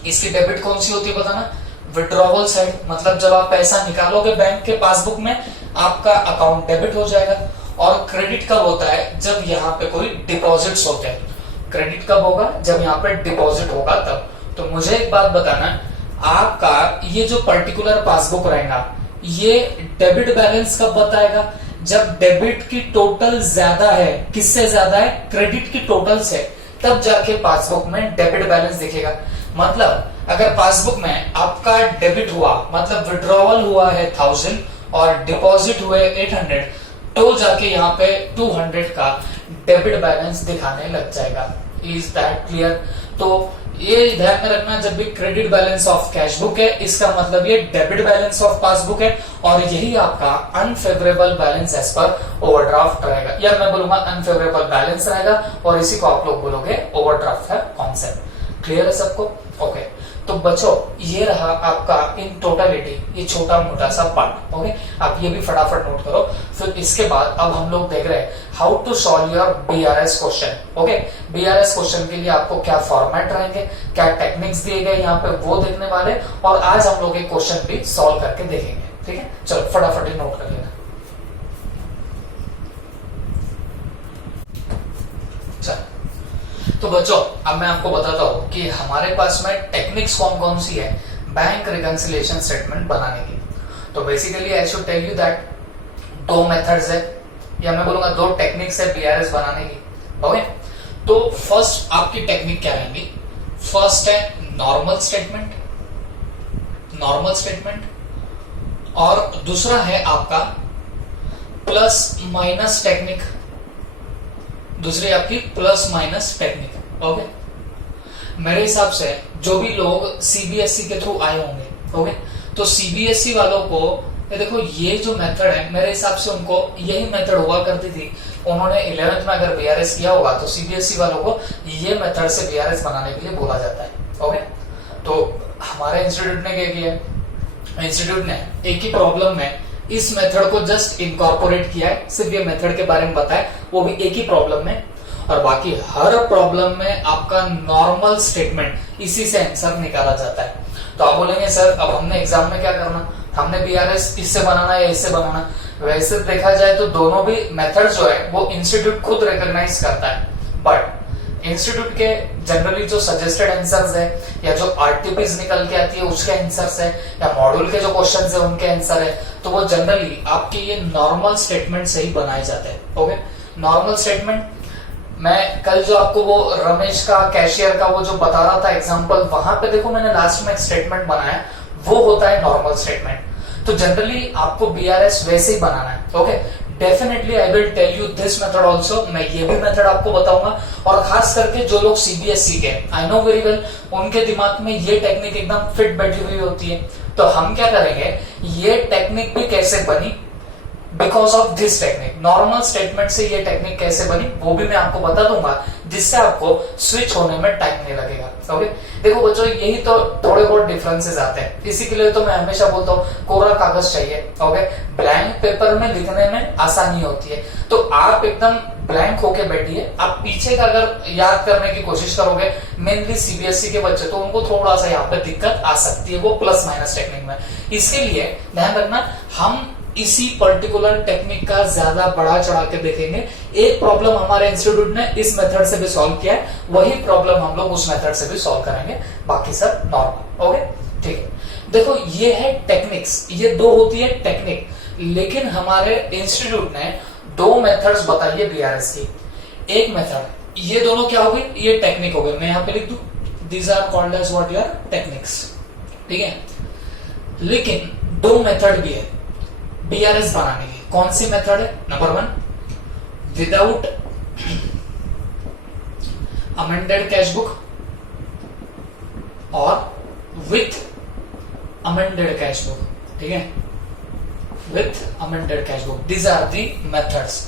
इसकी डेबिट कौन सी होती है बताना, विड्रॉवल साइड। मतलब जब आप पैसा निकालोगे बैंक के पासबुक में, आपका अकाउंट डेबिट हो जाएगा। और क्रेडिट कब होता है? जब यहाँ पे कोई डिपॉजिट्स होते हैं। क्रेडिट कब होगा? जब यहाँ पे डिपॉजिट होगा तब। तो मुझे एक बात बताना, आपका ये जो पर्टिकुलर पासबुक रहेगा ये डेबिट बैलेंस कब बताएगा? जब डेबिट की टोटल ज्यादा है, किससे ज्यादा है? क्रेडिट की टोटल से, तब जाके पासबुक में डेबिट बैलेंस दिखेगा। मतलब अगर पासबुक में आपका डेबिट हुआ, मतलब विड्रॉवल हुआ है 1000 और डिपॉजिट हुए 800, तो जाके यहाँ पे 200 का डेबिट बैलेंस दिखाने लग जाएगा। Is that clear? तो ये ध्यान में रखना, जब भी credit balance of cash book है, इसका मतलब ये डेबिट बैलेंस ऑफ पासबुक है, और यही आपका unfavourable balance as per overdraft रहेगा, या मैं बोलूंगा अनफेवरेबल बैलेंस रहेगा, और इसी को आप लोग बोलोगे ओवरड्राफ्ट है कॉन्सेप्ट। क्लियर है सबको? ओके। तो बच्चों ये रहा आपका इन टोटलिटी ये छोटा मोटा सा पार्ट। ओके, आप ये भी फटाफट नोट करो। फिर इसके बाद अब हम लोग देख रहे हैं how to solve your BRS question. Okay, BRS question के लिए आपको क्या फॉर्मेट रहेंगे, क्या टेक्निक्स दिए गए यहाँ पे वो देखने वाले, और आज हम लोग एक क्वेश्चन भी सॉल्व करके देखेंगे। ठीक है, चलो फटाफट नोट कर लेना। तो बच्चों अब मैं आपको बताता हूं कि हमारे पास में टेक्निक्स कौन कौन सी है बैंक रिकंसिलिएशन स्टेटमेंट बनाने की। तो basically I should tell you that 2 methods है, या मैं बोलूंगा 2 टेक्निक्स है बीआरएस बनाने की। ओके, तो फर्स्ट आपकी टेक्निक क्या रहेगी? फर्स्ट है नॉर्मल स्टेटमेंट, और दूसरा है आपका प्लस माइनस टेक्निक, दूसरी आपकी प्लस माइनस टेक्निक। ओके, मेरे हिसाब से जो भी लोग सीबीएसई के थ्रू आए होंगे, ओके, तो सीबीएसई वालों को ये देखो ये जो मेथड है, मेरे हिसाब से उनको यही मेथड हुआ करती थी। उन्होंने 11th में अगर बीआरएस किया होगा तो सीबीएसई वालों को ये मेथड से बीआरएस बनाने के लिए बोला जाता है। ओके, तो हमारे इंस्टीट्यूट ने क्या किया, इंस्टीट्यूट ने एक ही प्रॉब्लम में इस मेथड को जस्ट इनकॉर्पोरेट किया है, सिर्फ ये मेथड के बारे में बताया, वो भी एक ही प्रॉब्लम में, और बाकी हर प्रॉब्लम में आपका नॉर्मल स्टेटमेंट इसी से आंसर निकाला जाता है। तो आप बोलेंगे सर अब हमने एग्जाम में क्या करना, हमने बीआरएस इससे बनाना या इससे बनाना? वैसे देखा जाए तो दोनों भी मेथड जो है वो इंस्टीट्यूट खुद रिकॉग्नाइज करता है, बट इंस्टीट्यूट के जनरली जो सजेस्टेड आंसर्स है या जो आरटीपीज निकल के आती है उसके आंसर्स है या मॉड्यूल के जो क्वेश्चंस है उनके आंसर है, तो वो जनरली आपके ये नॉर्मल स्टेटमेंट से ही बनाए जाते हैं। ओके, नॉर्मल स्टेटमेंट मैं कल जो आपको वो रमेश का कैशियर का वो जो बता रहा था एग्जांपल, वहां पे देखो मैंने लास्ट में एक स्टेटमेंट बनाया, वो होता है नॉर्मल स्टेटमेंट। तो जनरली आपको बीआरएस वैसे ही बनाना है। Okay, definitely I will tell you this method also, मैं ये भी मेथड आपको बताऊंगा। और खास करके जो लोग सीबीएसई के, आई नो वेरी वेल, उनके दिमाग में ये टेक्निक एकदम फिट बैठी हुई होती है। तो हम क्या करेंगे, ये टेक्निक भी कैसे बनी because of this technique, normal statement से ये टेक्निक कैसे बनी वो भी मैं आपको बता दूंगा, जिससे आपको स्विच होने में टाइम नहीं लगेगा। ओके, देखो बच्चों यही तो थोड़े बहुत डिफरेंसेस आते हैं, इसी के लिए तो मैं हमेशा बोलता हूँ कोरा कागज चाहिए। ओके, ब्लैंक पेपर में लिखने में आसानी होती है, तो आप एकदम ब्लैंक होके बैठिए। आप पीछे का अगर याद करने की कोशिश करोगे, मेनली सीबीएसई के बच्चे, तो उनको थोड़ा सा यहाँ पे दिक्कत आ सकती है वो प्लस माइनस टेक्निक में। इसके लिए ध्यान रखना, हम इसी पर्टिकुलर टेक्निक का ज्यादा बढ़ा चढ़ा के देखेंगे। एक प्रॉब्लम हमारे इंस्टीट्यूट ने इस मेथड से भी सॉल्व किया है, वही प्रॉब्लम हम लोग उस मेथड से भी सॉल्व करेंगे, बाकी सब नॉर्मल। ओके, ठीक है। देखो ये है टेक्निक्स, ये दो होती है टेक्निक, लेकिन हमारे इंस्टीट्यूट ने दो मेथड्स बताई है बीआरएस की। एक मेथड, ये दोनों क्या हो गई, ये टेक्निक हो गई, मैं यहां पे लिख दूं, these are called as what your techniques, ठीक है। लेकिन दो मेथड भी है बीआरएस बनाने की। कौन सी मेथड है? Number 1, without amended cash book और विथ अमेंडेड कैश बुक, ठीक है, with amended cash book, these are the methods.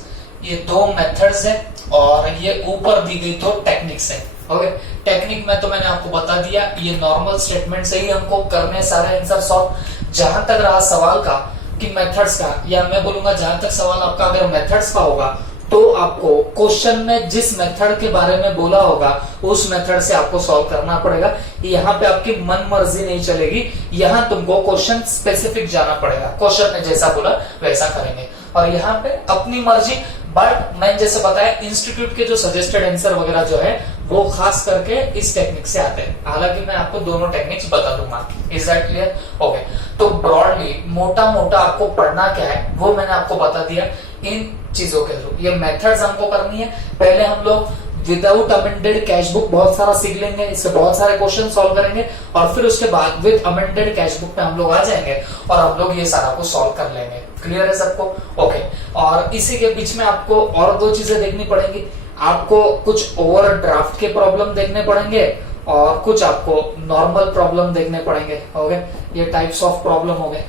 ये दो मेथड्स है और ये ऊपर दी गई दो टेक्निक्स है। ओके, टेक्निक में तो मैंने आपको बता दिया, ये नॉर्मल स्टेटमेंट से ही हमको करने सारे आंसर सॉल्व। जहां तक रहा सवाल का कि मेथड्स का, या मैं बोलूंगा जहां तक सवाल आपका अगर मेथड्स का होगा, तो आपको क्वेश्चन में जिस मेथड के बारे में बोला होगा उस मेथड से आपको सॉल्व करना पड़ेगा। यहाँ पे आपकी मन मर्जी नहीं चलेगी, यहाँ तुमको क्वेश्चन स्पेसिफिक जाना पड़ेगा, क्वेश्चन ने जैसा बोला वैसा करेंगे। और यहाँ पे अपनी मर्जी, बट मैंने जैसे बताया इंस्टीट्यूट के जो सजेस्टेड आंसर वगैरह जो है वो खास करके इस टेक्निक से आते हैं। हालांकि मैं आपको दोनों टेक्निक्स बता दूंगा। Is that clear? ओके, तो ब्रॉडली मोटा मोटा आपको पढ़ना क्या है वो मैंने आपको बता दिया इन चीजों के थ्रू। ये मेथड्स हमको करनी है। पहले हम लोग विदाउट अमेंडेड कैश बुक बहुत सारा सीख लेंगे, इससे बहुत सारे क्वेश्चन सॉल्व करेंगे, और फिर उसके बाद विद अमेंडेड कैश बुक पे हम लोग आ जाएंगे और हम लोग ये सारा को सॉल्व कर लेंगे। क्लियर है सबको? ओके, और इसी के बीच में आपको और दो चीजें देखनी पड़ेंगी। आपको कुछ ओवर ड्राफ्ट के प्रॉब्लम देखने पड़ेंगे और कुछ आपको नॉर्मल प्रॉब्लम देखने पड़ेंगे। ओके, ये टाइप्स ऑफ प्रॉब्लम हो गए।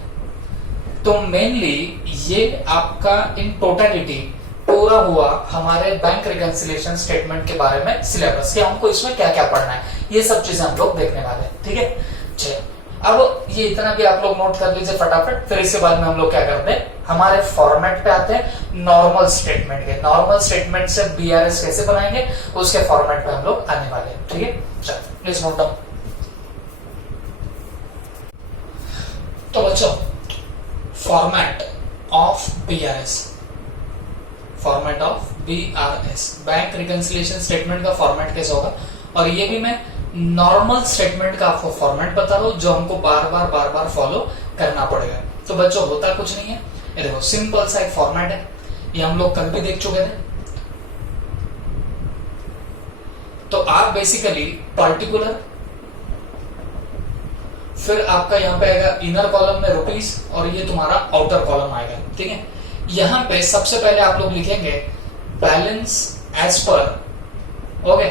तो मेनली ये आपका इन टोटलिटी पूरा हुआ हमारे बैंक रिकंसिलिएशन स्टेटमेंट के बारे में सिलेबस के, हमको इसमें क्या क्या पढ़ना है ये सब चीजें हम लोग देखने वाले हैं। ठीक है, चलिए अब ये इतना भी आप लोग नोट कर लीजिए फटाफट। फिर इसके बाद में हम लोग क्या करते हैं, हमारे फॉर्मेट पे आते हैं नॉर्मल स्टेटमेंट के। नॉर्मल स्टेटमेंट से बीआरएस कैसे बनाएंगे उसके फॉर्मेट पे हम लोग आने वाले हैं। ठीक है, चलो प्लीज नोट डाउन। तो बच्चों, format of BRS, format of BRS, bank reconciliation statement का फॉर्मेट कैसा होगा, और ये भी मैं नॉर्मल स्टेटमेंट का आपको फॉर्मेट बता रहा हूं जो हमको बार बार फॉलो करना पड़ेगा। तो बच्चों होता कुछ नहीं है, ये देखो सिंपल सा एक फॉर्मेट है, ये हम लोग कल भी देख चुके थे। तो आप बेसिकली पर्टिकुलर, फिर आपका यहां पे आएगा इनर कॉलम में रुपीस और ये तुम्हारा आउटर कॉलम आएगा। ठीक है, यहां पे सबसे पहले आप लोग लिखेंगे बैलेंस एज पर। ओके,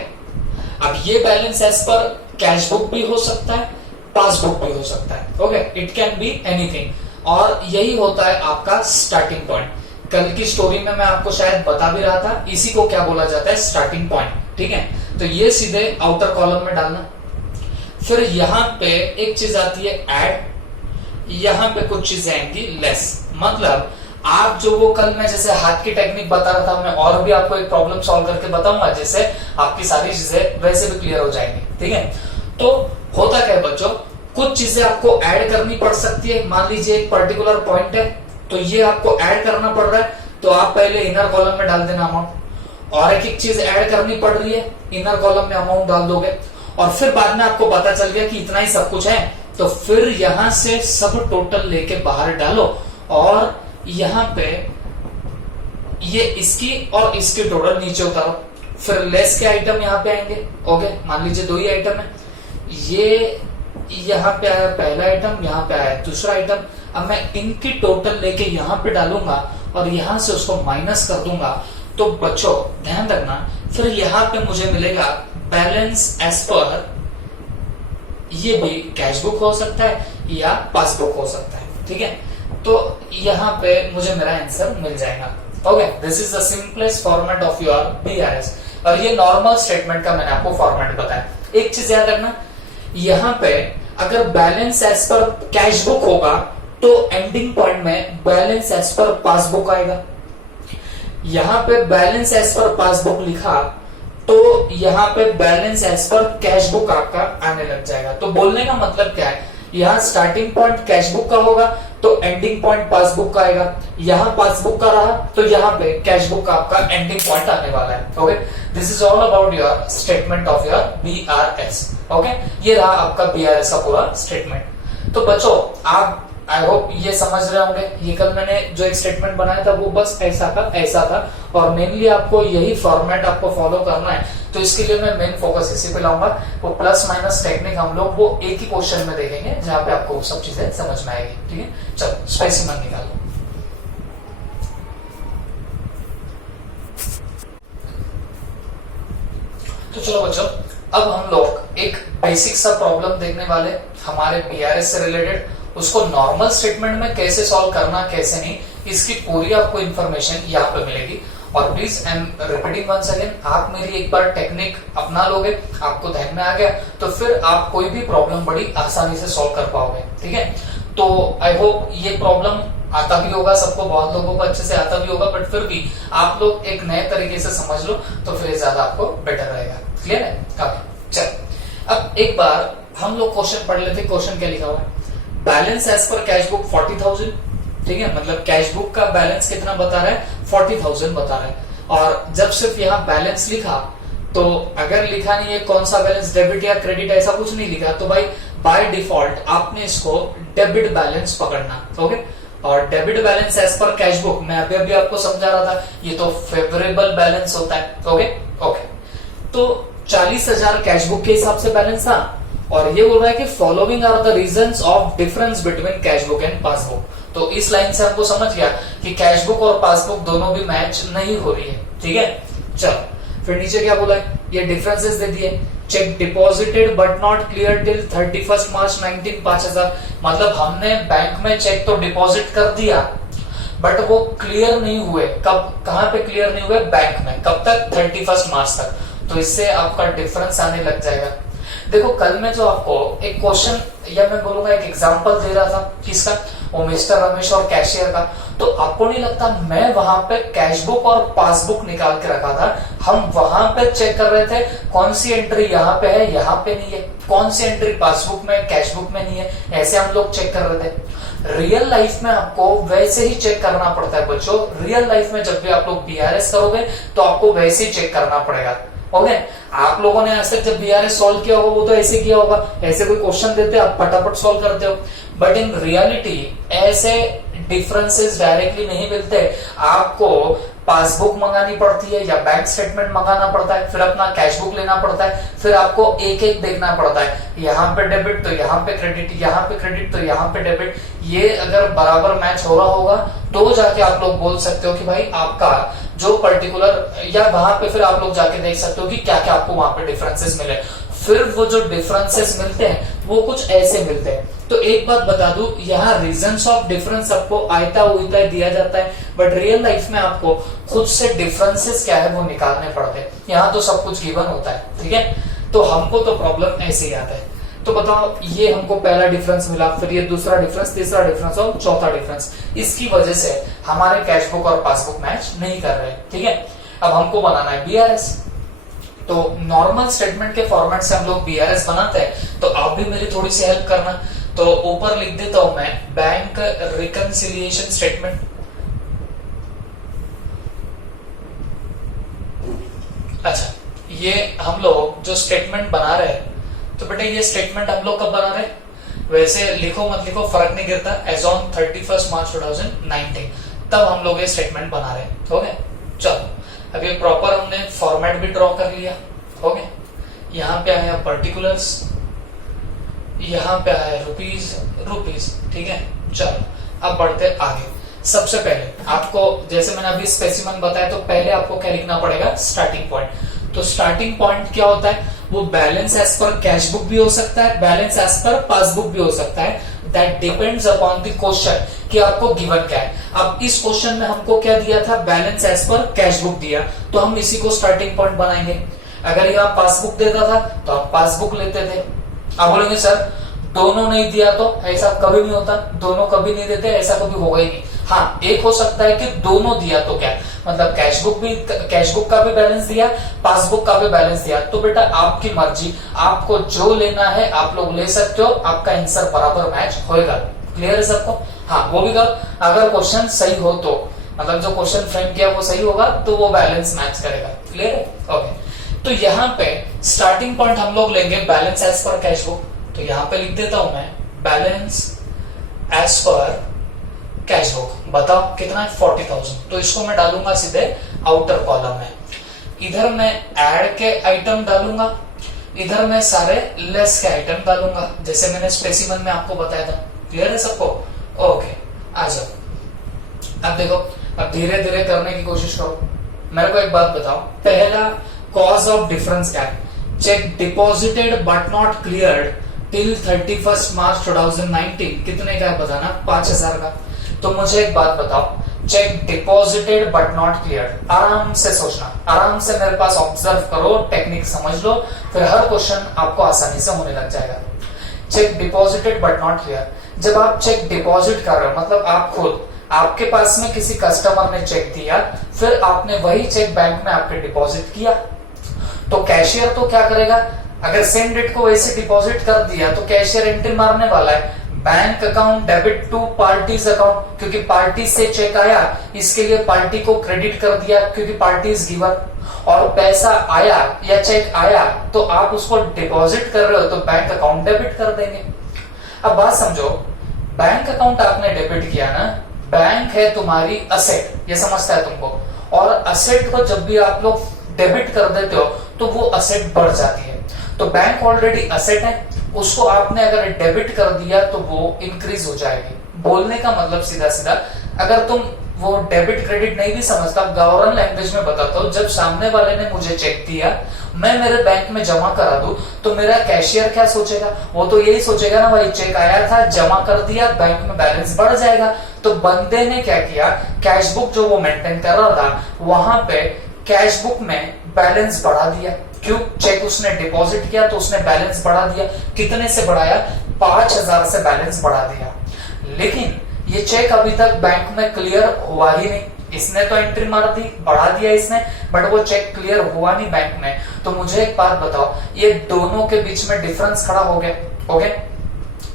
अब ये balance as per cash book भी हो सकता है, पासबुक भी हो सकता है। Okay, it can be anything, और यही होता है आपका स्टार्टिंग पॉइंट। कल की स्टोरी में मैं आपको शायद बता भी रहा था, इसी को क्या बोला जाता है, स्टार्टिंग पॉइंट। ठीक है, तो ये सीधे आउटर कॉलम में डालना। फिर यहां पे एक चीज आती है ऐड, यहां पे कुछ चीजें आएंगी लेस। मतलब आप जो वो कल मैं जैसे हाथ की टेक्निक बता रहा था, मैं और भी आपको एक प्रॉब्लम सॉल्व करके बताऊंगा जिससे आपकी सारी चीजें वैसे भी क्लियर हो जाएंगी। ठीक है, तो होता क्या है बच्चों, कुछ चीजें आपको ऐड करनी पड़ सकती है। मान लीजिए एक पर्टिकुलर पॉइंट है तो ये आपको ऐड करना पड़ रहा है, तो आप पहले इनर कॉलम में डाल देना अमाउंट, और एक एक चीज ऐड करनी पड़ रही है, इनर कॉलम में अमाउंट डाल दोगे और फिर बाद में आपको पता चल गया कि इतना ही सब कुछ है, तो फिर यहां से सब टोटल लेके बाहर डालो और यहां पे ये इसकी और इसकी टोटल नीचे उतारो। फिर लेस के आइटम यहाँ पे आएंगे। ओके, मान लीजिए दो ही आइटम है, ये यहाँ पे आया पहला आइटम, यहाँ पे आया दूसरा आइटम। अब मैं इनकी टोटल लेके यहाँ पे डालूंगा और यहां से उसको माइनस कर दूंगा। तो बच्चों ध्यान रखना, फिर यहाँ पे मुझे मिलेगा बैलेंस एज पर, ये भी कैश बुक हो सकता है या पासबुक हो सकता है, ठीक है। तो यहाँ पे मुझे मेरा आंसर मिल जाएगा। Okay, this is the simplest format of your BRS. और ये नॉर्मल स्टेटमेंट का मैंने आपको फॉर्मेट बताया। एक चीज याद रखना, यहाँ पे अगर balance as per cash book होगा तो एंडिंग पॉइंट में बैलेंस एज पर पासबुक आएगा। यहाँ पे बैलेंस एज पर पासबुक लिखा तो यहाँ पे balance as per cash book आपका आने लग जाएगा। तो बोलने का मतलब क्या है, यहाँ स्टार्टिंग पॉइंट कैश बुक का होगा तो एंडिंग पॉइंट पासबुक का आएगा। यहाँ पासबुक का रहा तो यहाँ पे कैश बुक का आपका एंडिंग पॉइंट आने वाला है। Okay, this is all about your statement of your BRS. Okay, ये रहा आपका बीआरएस का पूरा स्टेटमेंट। तो बच्चों आप आई होप ये समझ रहे होंगे, ये कल मैंने जो एक स्टेटमेंट बनाया था वो बस ऐसा का ऐसा था और मेनली आपको यही फॉर्मेट आपको फॉलो करना है। तो इसके लिए मैं मेन फोकस इसी पे लाऊंगा। वो प्लस माइनस टेक्निक हम लोग वो एक ही क्वेश्चन में देखेंगे जहां पे आपको सब चीजें समझ में आएगी, ठीक है। चलो स्पेसिमेन निकालो। तो चलो बच्चों, अब हम लोग एक बेसिक सा प्रॉब्लम देखने वाले हमारे बीआरएस से रिलेटेड। उसको नॉर्मल स्टेटमेंट में कैसे सॉल्व करना कैसे नहीं, इसकी पूरी आपको इन्फॉर्मेशन यहाँ पे मिलेगी। और please I am repeating once again, आप मेरी एक बार टेक्निक अपना लोगे, आपको ध्यान में आ गया तो फिर आप कोई भी प्रॉब्लम बड़ी आसानी से सॉल्व कर पाओगे, ठीक है। तो आई होप ये प्रॉब्लम आता भी होगा सबको, बहुत लोगों को अच्छे से आता भी होगा, बट फिर भी आप लोग एक नए तरीके से समझ लो तो फिर ज्यादा आपको बेटर रहेगा। क्लियर है? ओके, चल अब एक बार हम लोग क्वेश्चन पढ़ लेते। क्वेश्चन क्या लिखा हुआ है, balance as per cash book 40,000, ठीक है। मतलब कैश बुक का बैलेंस कितना बता रहा है, 40,000 बता रहा है। और जब सिर्फ यहाँ बैलेंस लिखा तो अगर लिखा नहीं है कौन सा बैलेंस, डेबिट या क्रेडिट, ऐसा कुछ नहीं लिखा तो भाई बाय डिफॉल्ट आपने इसको डेबिट बैलेंस पकड़ना। ओके, और debit balance as per cash book मैं अभी अभी आपको समझा रहा था, ये तो फेवरेबल बैलेंस होता है। ओके ओके, तो 40,000 कैश बुक के हिसाब से बैलेंस था और ये बोल रहा है कि following are the reasons of difference between cash book and passbook. तो इस लाइन से हमको समझ गया कि कैश बुक और पासबुक दोनों भी मैच नहीं हो रही है, ठीक है। चलो फिर नीचे क्या बोला है, ये डिफरेंसेस दे दिए। Check deposited but not clear till 31 मार्च 19, 5,000। मतलब हमने बैंक में चेक तो डिपॉजिट कर दिया बट वो क्लियर नहीं हुए। कब, कहां पे क्लियर नहीं हुए, बैंक में। कब तक, 31 मार्च तक। तो इससे आपका डिफरेंस आने लग जाएगा। देखो कल में जो आपको एक क्वेश्चन या मैं बोलूंगा एक एग्जांपल दे रहा था, किसका, वो मिस्टर रमेश और कैशियर का। तो आपको नहीं लगता मैं वहां पे कैश बुक और पासबुक निकाल के रखा था, हम वहां पे चेक कर रहे थे कौन सी एंट्री यहाँ पे है, यहाँ पे नहीं है, कौन सी एंट्री पासबुक में कैश बुक में नहीं है, ऐसे हम लोग चेक कर रहे थे। रियल लाइफ में आपको वैसे ही चेक करना पड़ता है बच्चों। रियल लाइफ में जब भी आप लोग बीआरएस करोगे तो आपको वैसे ही चेक करना पड़ेगा। ओके, आप लोगों ने आज तक जब बीआरएस सॉल्व किया होगा वो तो ऐसे किया होगा, ऐसे कोई क्वेश्चन देते आप फटाफट सॉल्व करते हो, बट इन रियलिटी ऐसे डिफरेंसेस डायरेक्टली नहीं मिलते। आपको पासबुक मंगानी पड़ती है या बैंक स्टेटमेंट मंगाना पड़ता है, फिर अपना कैश बुक लेना पड़ता है, फिर आपको एक एक देखना पड़ता है, यहाँ पे डेबिट तो यहाँ पे क्रेडिट, यहाँ पे क्रेडिट तो यहाँ पे डेबिट। ये अगर बराबर मैच हो रहा होगा तो जाके आप लोग बोल सकते हो कि भाई आपका जो पर्टिकुलर, या वहां पे फिर आप लोग जाके देख सकते हो कि क्या क्या आपको वहां पे डिफरेंसेस मिले। फिर वो जो डिफरेंसेस मिलते हैं वो कुछ ऐसे मिलते हैं। तो एक बात बता दूं, यहाँ रीजंस ऑफ डिफरेंस आपको आयता उयता दिया जाता है, बट रियल लाइफ में आपको खुद से डिफरेंसेस क्या है वो निकालने पड़ते हैं। यहाँ तो सब कुछ गिवन होता है, ठीक है। तो हमको तो प्रॉब्लम ऐसे ही आता है। तो बताओ, ये हमको पहला डिफरेंस मिला, फिर ये दूसरा डिफरेंस, तीसरा डिफरेंस और चौथा डिफरेंस। इसकी वजह से हमारे कैश बुक और पासबुक मैच नहीं कर रहे, ठीक है। अब हमको बनाना है बीआरएस। तो नॉर्मल स्टेटमेंट के फॉर्मेट से हम लोग बीआरएस बनाते हैं, तो आप भी मेरी थोड़ी सी हेल्प करना। तो ऊपर लिख देता हूं मैं बैंक रिकंसिलिएशन स्टेटमेंट। अच्छा, ये हम लोग जो स्टेटमेंट बना रहे हैं, तो बेटा ये स्टेटमेंट हम लोग कब बना रहे हैं? वैसे लिखो मत लिखो फर्क नहीं गिरता, एज ऑन 31 मार्च 2019 तब हम लोग ये स्टेटमेंट बना रहे हैं। हो गया, चलो अब ये प्रॉपर हमने फॉर्मेट भी ड्रॉ कर लिया। हो गया, यहाँ पे आया पर्टिकुलर्स, यहाँ पे आया रुपीज रुपीज, ठीक है। चलो अब बढ़ते आगे। सबसे पहले आपको, जैसे मैंने अभी स्पेसिमन बताया, तो पहले आपको क्या लिखना पड़ेगा? Starting point. तो स्टार्टिंग पॉइंट क्या होता है? वो balance as per cash book भी हो सकता है, बैलेंस एज पर पासबुक भी हो सकता है। That depends upon the question कि आपको गिवन क्या है। अब इस क्वेश्चन में हमको क्या दिया था? Balance as per cash book दिया, तो हम इसी को स्टार्टिंग पॉइंट बनाएंगे। अगर यहाँ पासबुक देता था तो हम पासबुक लेते थे। आप बोलेंगे सर दोनों नहीं दिया तो? ऐसा कभी नहीं होता, दोनों कभी नहीं देते, ऐसा कभी होगा ही नहीं। हाँ, एक हो सकता है कि दोनों दिया तो क्या मतलब कैश बुक का भी बैलेंस दिया, पासबुक का भी बैलेंस दिया। तो बेटा आपकी मर्जी, आपको जो लेना है आप लोग ले सकते हो, आपका आंसर बराबर मैच होएगा। क्लियर है सबको? हाँ, वो भी अगर क्वेश्चन सही हो तो, मतलब जो क्वेश्चन फ्रेम किया वो सही होगा तो वो बैलेंस मैच करेगा। क्लियर है? ओके, तो यहाँ पे स्टार्टिंग पॉइंट हम लोग लेंगे balance as per cash book. तो यहाँ पे लिख देता हूं मैं balance as per cash book. बताओ कितना है? 40,000। तो इसको मैं डालूंगा सीधे आउटर कॉलम में। इधर मैं ऐड के आइटम डालूंगा, इधर मैं सारे लेस के आइटम डालूंगा, जैसे मैंने स्पेसिमन में आपको बताया था। क्लियर है सबको? ओके, आ जाओ। अब देखो, अब धीरे धीरे करने की कोशिश करो। मेरे को एक बात बताओ, पहला कॉज ऑफ डिफरेंस क्या है? Check deposited but not cleared till 31 मार्च 2019 कितने का है बताना? 5,000 का। तो मुझे एक बात बताओ, cheque deposited but not cleared, आराम से सोचना, आराम से मेरे पास ऑब्जर्व करो, टेक्निक समझ लो, फिर हर क्वेश्चन आपको आसानी से होने लग जाएगा। Check deposited but not clear, जब आप चेक डिपॉजिट कर रहे हो मतलब आप खुद, आपके पास में किसी कस्टमर ने चेक दिया, फिर आपने वही चेक बैंक में आपके डिपॉजिट किया, तो कैशियर तो क्या करेगा? अगर सेम डेट को वैसे डिपॉजिट कर दिया तो कैशियर एंट्री मारने वाला है bank account debit to party's account, क्योंकि पार्टी से चेक आया, इसके लिए पार्टी को क्रेडिट कर दिया क्योंकि पार्टी इज गिवर, और पैसा आया या चेक आया तो आप उसको डिपॉजिट कर रहे हो तो बैंक अकाउंट डेबिट कर देंगे। अब बात समझो, बैंक अकाउंट आपने डेबिट किया ना, बैंक है तुम्हारी असेट, ये समझता है तुमको, और असेट को जब भी आप लोग डेबिट कर देते हो तो वो असेट बढ़ जाती है। तो बैंक ऑलरेडी असेट है, उसको आपने अगर डेबिट कर दिया तो वो इंक्रीज हो जाएगी। बोलने का मतलब सीधा सीधा, अगर तुम वो डेबिट क्रेडिट नहीं भी समझता, गवर्नर लैंग्वेज में बताता हूँ, जब सामने वाले ने मुझे चेक दिया, मैं मेरे बैंक में जमा करा दूं तो मेरा कैशियर क्या सोचेगा? वो तो यही सोचेगा ना भाई चेक आया था, जमा कर दिया, बैंक में बैलेंस बढ़ जाएगा। तो बंदे ने क्या किया? कैश बुक जो वो मेंटेन कर रहा था वहां पे कैश बुक में बैलेंस बढ़ा दिया। क्यों? चेक उसने डिपॉजिट किया तो उसने बैलेंस बढ़ा दिया। कितने से बढ़ाया? 5,000 से बैलेंस बढ़ा दिया। लेकिन ये चेक अभी तक बैंक में क्लियर हुआ ही नहीं, इसने तो एंट्री मार दी, बढ़ा दिया इसने, बट वो चेक क्लियर हुआ नहीं बैंक में। तो मुझे एक बात बताओ, ये दोनों के बीच में डिफरेंस खड़ा हो गया। ओके,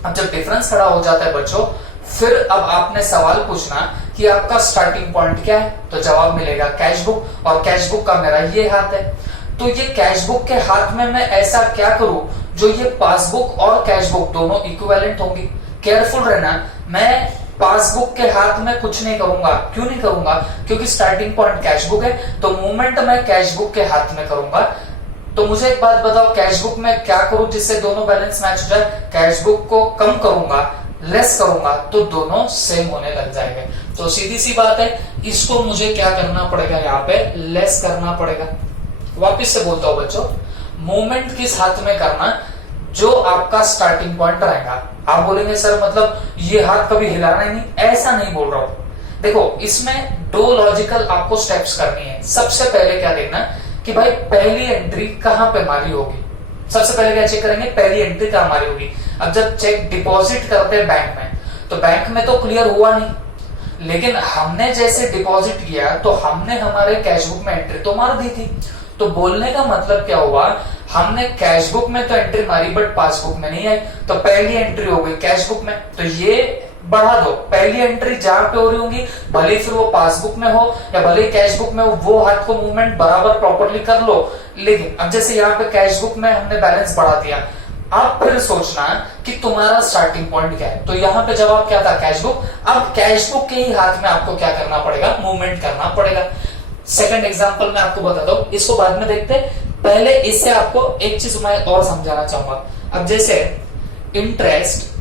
अब जब डिफरेंस खड़ा हो जाता है बच्चों, फिर अब आपने सवाल पूछना कि आपका स्टार्टिंग पॉइंट क्या है, तो जवाब मिलेगा कैश बुक, और कैश बुक का मेरा ये हाथ है। तो ये कैश बुक के हाथ में मैं ऐसा क्या करूं जो ये पासबुक और कैश बुक दोनों इक्विवेलेंट होंगी। केयरफुल रहना, मैं पासबुक के हाथ में कुछ नहीं करूंगा। क्यों नहीं करूंगा? क्योंकि स्टार्टिंग पॉइंट कैश बुक है, तो मूवमेंट मैं कैश बुक के हाथ में करूंगा। तो मुझे एक बात बताओ, कैश बुक में क्या करूं जिससे दोनों बैलेंस मैच हो जाए? कैश बुक को कम करूंगा, लेस करूंगा, तो दोनों सेम होने लग जाएंगे। तो सीधी सी बात है, इसको मुझे क्या करना पड़ेगा? यहाँ पे लेस करना पड़ेगा। वापिस से बोलता हूं बच्चों, मूवमेंट किस हाथ में करना? जो आपका स्टार्टिंग पॉइंट रहेगा। आप बोलेंगे सर मतलब ये हाथ कभी हिलाना ही नहीं, ऐसा नहीं बोल रहा हूं। देखो, इसमें दो लॉजिकल आपको स्टेप्स करनी है। सबसे पहले क्या देखना कि भाई पहली एंट्री कहां पे मारी होगी। सबसे पहले क्या चेक करेंगे? पहली एंट्री कहां मारी होगी। अब जब चेक डिपॉजिट करते हैं बैंक में, तो बैंक में तो क्लियर हुआ नहीं, लेकिन हमने जैसे डिपॉजिट किया तो हमने हमारे कैश बुक में एंट्री तो मार दी थी। तो बोलने का मतलब क्या हुआ? हमने कैश बुक में तो एंट्री मारी बट पासबुक में नहीं आई, तो पहली एंट्री हो गई कैश बुक में। तो ये बढ़ा दो। पहली एंट्री जहां पे हो रही होंगी, भले फिर वो पासबुक में हो या भले कैश बुक में हो, वो हाथ को मूवमेंट बराबर प्रॉपरली कर लो। लेकिन अब जैसे यहाँ पे कैश बुक में हमने बैलेंस बढ़ा दिया, अब फिर सोचना कि तुम्हारा स्टार्टिंग पॉइंट क्या है। तो यहाँ पे जवाब क्या था, कैश बुक। अब कैश बुक के ही हाथ में आपको क्या करना पड़ेगा, मूवमेंट करना पड़ेगा। सेकंड एग्जांपल मैं आपको बताता हूं, इसको बाद में देखते हैं। पहले इससे आपको एक चीज मैं और समझाना चाहूंगा। अब जैसे interest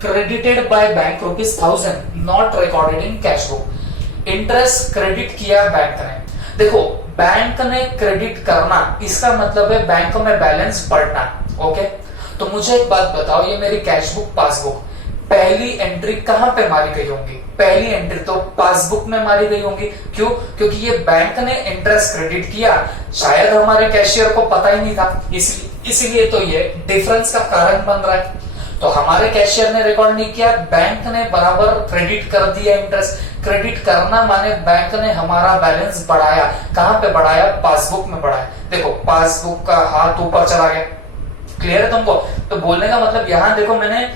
credited by bank ₹1000 not recorded in cash book. Interest credit किया बैंक ने। देखो, बैंक ने क्रेडिट करना, इसका मतलब है बैंक में बैलेंस बढ़ना। ओके, तो मुझे एक बात बताओ, ये मेरी कैश बुक पासबुक, पहली एंट्री कहां पे मारी गई होंगी? पहली एंट्री तो पासबुक में मारी गई होंगी। क्यों? क्योंकि ये बैंक ने इंटरेस्ट क्रेडिट किया, शायद हमारे कैशियर को पता ही नहीं था, इसीलिए तो ये डिफरेंस का कारण बन रहा है। तो हमारे कैशियर ने रिकॉर्ड नहीं किया, बैंक ने बराबर क्रेडिट कर दिया। इंटरेस्ट क्रेडिट करना माने बैंक ने हमारा बैलेंस बढ़ाया। कहां पे बढ़ाया? पासबुक में बढ़ाया। देखो, पासबुक का हाथ ऊपर चला गया। क्लियर है तुमको? तो बोलने का मतलब यहां देखो, मैंने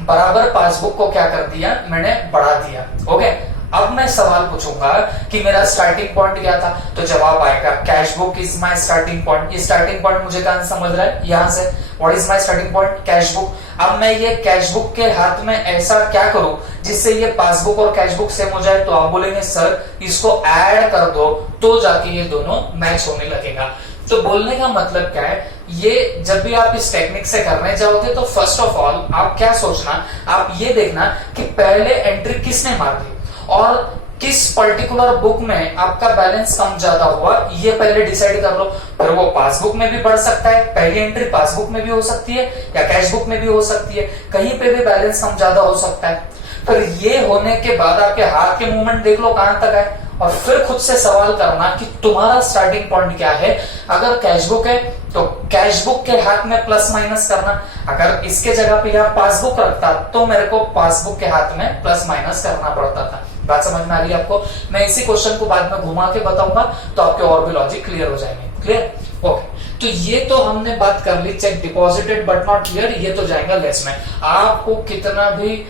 बराबर पासबुक को क्या कर दिया, मैंने बढ़ा दिया। ओके, अब मैं सवाल पूछूंगा कि मेरा स्टार्टिंग पॉइंट क्या था, तो जवाब आएगा cash book is my starting point. ये स्टार्टिंग पॉइंट मुझे कहां समझ रहा है, यहां से। What is my starting point? Cash book. अब मैं ये कैश बुक के हाथ में ऐसा क्या करूं जिससे ये पासबुक और कैश बुक सेम हो जाए? तो आप बोलेंगे सर इसको ऐड कर दो, तो जाके ये दोनों मैच होने लगेगा। तो बोलने का मतलब क्या है, ये जब भी आप इस टेक्निक से करने जाओगे तो फर्स्ट ऑफ ऑल आप क्या सोचना, आप ये देखना कि पहले एंट्री किसने मार दी और किस पर्टिकुलर बुक में आपका बैलेंस कम ज्यादा हुआ, ये पहले डिसाइड कर लो। फिर वो पासबुक में भी बढ़ सकता है, पहली एंट्री पासबुक में भी हो सकती है या कैश बुक में भी हो सकती है, कहीं पे भी बैलेंस कम ज्यादा हो सकता है। फिर ये होने के बाद आपके हाथ के मूवमेंट देख लो कहां तक है, और फिर खुद से सवाल करना कि तुम्हारा स्टार्टिंग पॉइंट क्या है। अगर कैश बुक है तो कैश बुक के हाथ में प्लस माइनस करना, अगर इसके जगह पे यहाँ पासबुक रखता तो मेरे को पासबुक के हाथ में प्लस माइनस करना पड़ता था। बात समझ में आ रही है आपको? मैं इसी क्वेश्चन को बाद में घुमा के बताऊंगा तो आपके और भी लॉजिक क्लियर हो जाएंगे। क्लियर? ओके, तो ये तो हमने बात कर ली cheque deposited but not clear, ये तो जाएगा लेस में। आपको कितना भी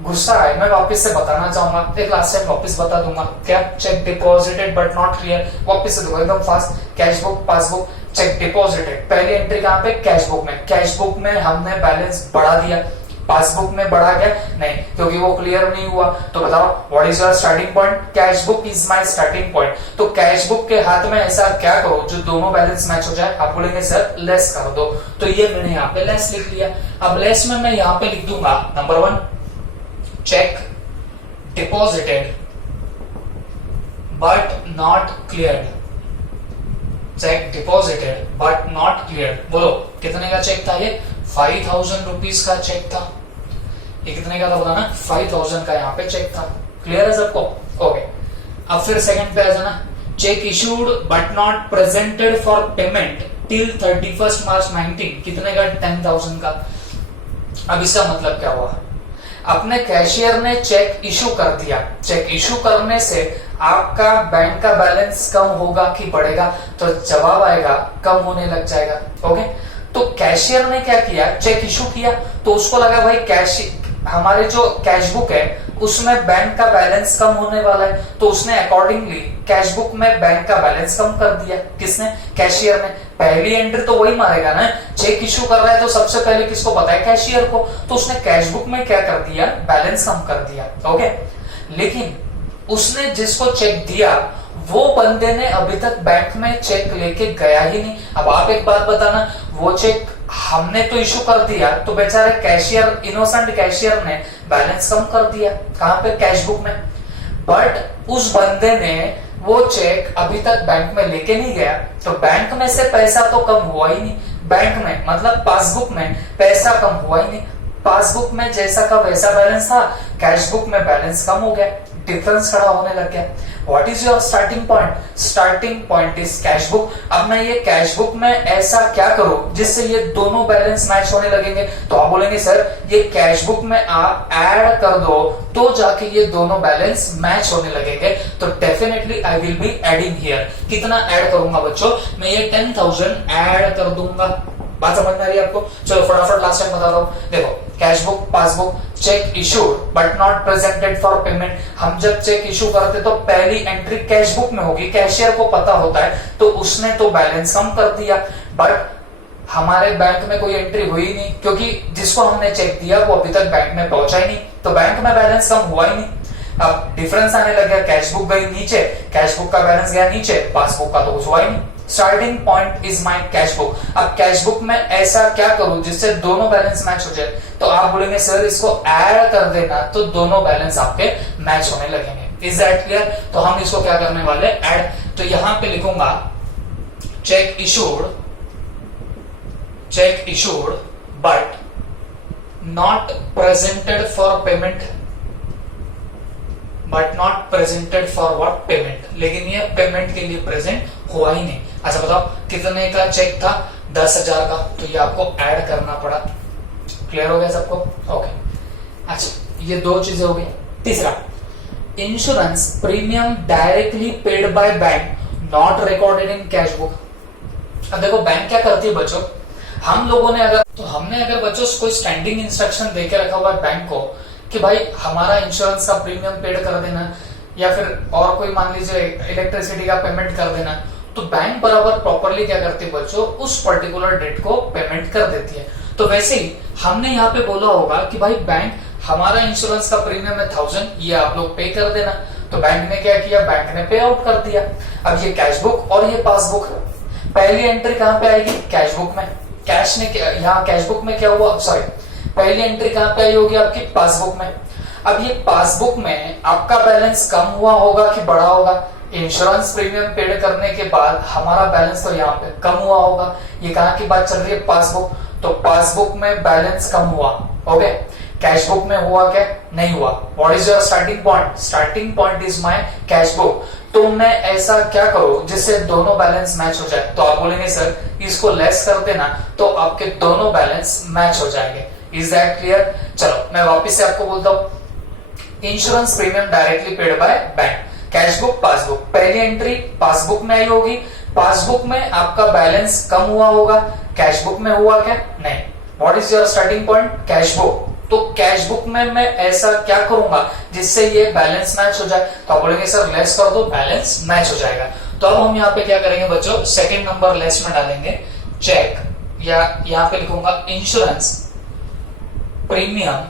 गुस्सा है, मैं वापस से बताना चाहूंगा, एक लास्ट टाइम वापस बता दूंगा। क्या? Check deposited but not clear. वापस से देखो एकदम fast, cash book, passbook, check deposited. पहली एंट्री कहां पे? कैश बुक में। कैश बुक में हमने बैलेंस बढ़ा दिया, पासबुक में बढ़ा गया नहीं, क्योंकि वो क्लियर नहीं हुआ। तो बताओ what is your starting point? Cash book is my starting point. तो कैश बुक के हाथ में ऐसा क्या करो जो दोनों बैलेंस मैच हो जाए? आप बोलेंगे सर लेस कर दो, तो ये मैंने यहाँ पे लेस लिख लिया। अब लेस में मैं यहाँ पे लिख दूंगा number 1 check deposited but not cleared. Check deposited but not cleared. बोलो कितने का चेक था ये? 5000 रुपीज का चेक था। ये कितने का था बोला ना? 5000 का यहाँ पे चेक था। क्लियर है सबको? ओके, अब फिर सेकंड पे आ जाना। Check issued but not presented for payment till 31 मार्च 19। कितने का? 10,000 का। अब इसका मतलब क्या हुआ? अपने कैशियर ने चेक इशू कर दिया, चेक इशू करने से आपका बैंक का बैलेंस कम होगा कि बढ़ेगा? तो जवाब आएगा कम होने लग जाएगा। ओके, तो कैशियर ने क्या किया? चेक इशू किया, तो उसको लगा भाई कैश, हमारे जो कैश बुक है उसमें बैंक का बैलेंस कम होने वाला है, तो उसने अकॉर्डिंगली कैश बुक में बैंक का बैलेंस कम कर दिया। किसने? कैशियर ने। पहली एंट्री तो वही मारेगा ना, चेक इशू कर रहा है तो सबसे पहले किसको पता है? कैशियर को। तो उसने कैश बुक में क्या कर दिया? बैलेंस कम कर दिया। ओके, लेकिन उसने जिसको चेक दिया वो बंदे ने अभी तक बैंक में चेक लेके गया ही नहीं। अब आप एक बात बताना, वो चेक हमने तो इशू कर दिया, तो बेचारे कैशियर, इनोसेंट कैशियर ने बैलेंस कम कर दिया। कहां पे? कैश बुक में। बट उस बंदे ने वो चेक अभी तक बैंक में लेके नहीं गया, तो बैंक में से पैसा तो कम हुआ ही नहीं। बैंक में मतलब पासबुक में पैसा कम हुआ ही नहीं। पासबुक में जैसा का वैसा बैलेंस था, कैश बुक में बैलेंस कम हो गया, डिफरेंस खड़ा होने लग गया। What is your starting point? Starting point is cash book. अब मैं ये कैश बुक में ऐसा क्या करूं जिससे ये दोनों बैलेंस मैच होने लगेंगे? तो आप बोलेंगे सर ये कैश बुक में आप ऐड कर दो तो जाके ये दोनों बैलेंस मैच होने लगेंगे। तो definitely I will be adding here. कितना ऐड करूंगा बच्चों? मैं ये 10,000 ऐड कर दूंगा। बात समझ में आ रही है आपको? चलो फटाफट लास्ट टाइम बता रहा हूं। देखो cash book, passbook, check issued but not presented for payment. हम जब चेक इशू करते तो पहली एंट्री कैश बुक में होगी, कैशियर को पता होता है, तो उसने तो बैलेंस कम कर दिया, बट हमारे बैंक में कोई एंट्री हुई नहीं, क्योंकि जिसको हमने चेक दिया वो अभी तक बैंक में पहुंचा ही नहीं, तो बैंक में बैलेंस कम हुआ ही नहीं। अब डिफरेंस आने लग गया, कैश बुक गई नीचे, कैश बुक का बैलेंस गया नीचे, पासबुक का तो कुछ हुआ ही नहीं। Starting point is my cash book. अब कैश बुक में ऐसा क्या करूं जिससे दोनों बैलेंस मैच हो जाए, तो आप बोलेंगे सर इसको ऐड कर देना, तो दोनों बैलेंस आपके मैच होने लगेंगे। Is that clear? तो हम इसको क्या करने वाले, ऐड। तो यहां पे लिखूंगा check issued but not presented for payment, but not presented for what, payment. लेकिन ये पेमेंट के लिए प्रेजेंट हुआ ही नहीं। अच्छा बताओ कितने का चेक था, 10,000 का, तो ये आपको ऐड करना पड़ा। क्लियर हो गया सबको? ओके। अच्छा ये दो चीजें हो गई। तीसरा, insurance premium directly paid by bank not recorded in cash book. अब देखो बैंक क्या करती है बच्चों, हम लोगों ने अगर बच्चों कोई स्टैंडिंग इंस्ट्रक्शन देके रखा हुआ है बैंक को कि भाई हमारा इंश्योरेंस का प्रीमियम पेड कर देना, या फिर और कोई मान लीजिए इलेक्ट्रिसिटी का पेमेंट कर देना, तो बैंक बराबर प्रॉपरली क्या करती है बच्चों, उस पर्टिकुलर डेट को पेमेंट कर देती है। तो वैसे ही हमने यहाँ पे बोला होगा कि भाई बैंक हमारा इंश्योरेंस का प्रीमियम है 1000, ये आप लोग पे कर देना, तो बैंक ने क्या किया, बैंक ने पे आउट कर दिया। अब ये कैश बुक और ये पासबुक, पहली एंट्री कहां पे आएगी, कैश बुक में। कैश ने यहाँ कैश बुक में क्या हुआ, सॉरी पहली एंट्री कहां पे आई होगी आपकी, पासबुक में। अब ये पासबुक में आपका बैलेंस कम हुआ होगा कि बढ़ा होगा, इंश्योरेंस प्रीमियम पेड करने के बाद हमारा बैलेंस तो यहाँ पे कम हुआ होगा। ये कहां की बात चल रही है, पासबुक, तो पासबुक में बैलेंस कम हुआ। ओके, कैश बुक में हुआ क्या, नहीं हुआ। What is your starting point, starting point is my cash book. तो मैं ऐसा क्या करूं जिससे दोनों बैलेंस मैच हो जाए, तो आप बोलेंगे सर इसको लेस कर देना, तो आपके दोनों बैलेंस मैच हो जाएंगे। Is that clear? चलो मैं वापिस से आपको बोलता हूं, insurance premium directly paid by bank, cash book, passbook, पहली एंट्री पासबुक में आई होगी, पासबुक में आपका बैलेंस कम हुआ होगा, कैश बुक में हुआ क्या, नहीं। What is your starting point, cash book. तो कैश बुक में मैं ऐसा क्या करूंगा जिससे ये बैलेंस मैच हो जाए, तो आप बोलेंगे सर लेस कर दो, बैलेंस मैच हो जाएगा। तो अब हम यहाँ पे क्या करेंगे बच्चों, सेकंड नंबर लेस में डालेंगे चेक, या यहाँ पे लिखूंगा insurance premium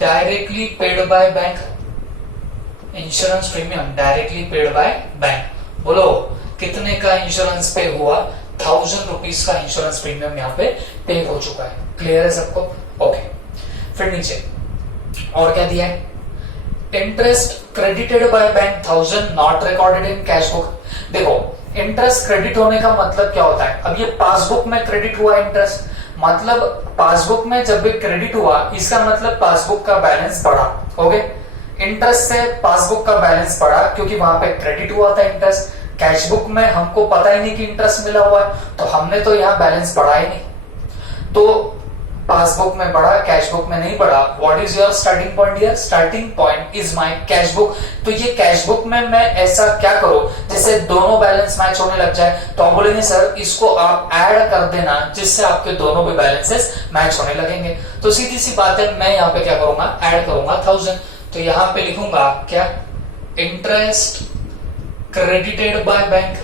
directly paid by bank, insurance premium directly paid by bank. बोलो कितने का इंश्योरेंस पे हुआ, 1000 रुपीज का इंश्योरेंस प्रीमियम यहाँ पे पे हो चुका है। क्लियर है सबको? ओके। फिर नीचे और क्या दिया है, interest credited by bank 1000 not recorded in cash book. देखो इंटरेस्ट क्रेडिट होने का मतलब क्या होता है, अब ये पासबुक में क्रेडिट हुआ इंटरेस्ट, मतलब पासबुक में जब भी क्रेडिट हुआ इसका मतलब पासबुक का बैलेंस बढ़ा। ओके, इंटरेस्ट से पासबुक का बैलेंस बढ़ा क्योंकि वहां पे क्रेडिट हुआ था इंटरेस्ट। कैश बुक में हमको पता ही नहीं कि इंटरेस्ट मिला हुआ है, तो हमने तो यहाँ बैलेंस बढ़ा ही नहीं, तो पासबुक में बढ़ा, कैश बुक में नहीं बढ़ा। What is your starting point here, starting point is my cash book. तो ये कैश बुक में मैं ऐसा क्या करूं जिससे दोनों बैलेंस मैच होने लग जाए, तो आप बोलेंगे सर इसको आप ऐड कर देना जिससे आपके दोनों भी बैलेंसेस मैच होने लगेंगे। तो सीधी सी बात है, मैं यहाँ पे क्या करूंगा, ऐड करूंगा 1000। तो यहाँ पे लिखूंगा क्या, interest credited by bank,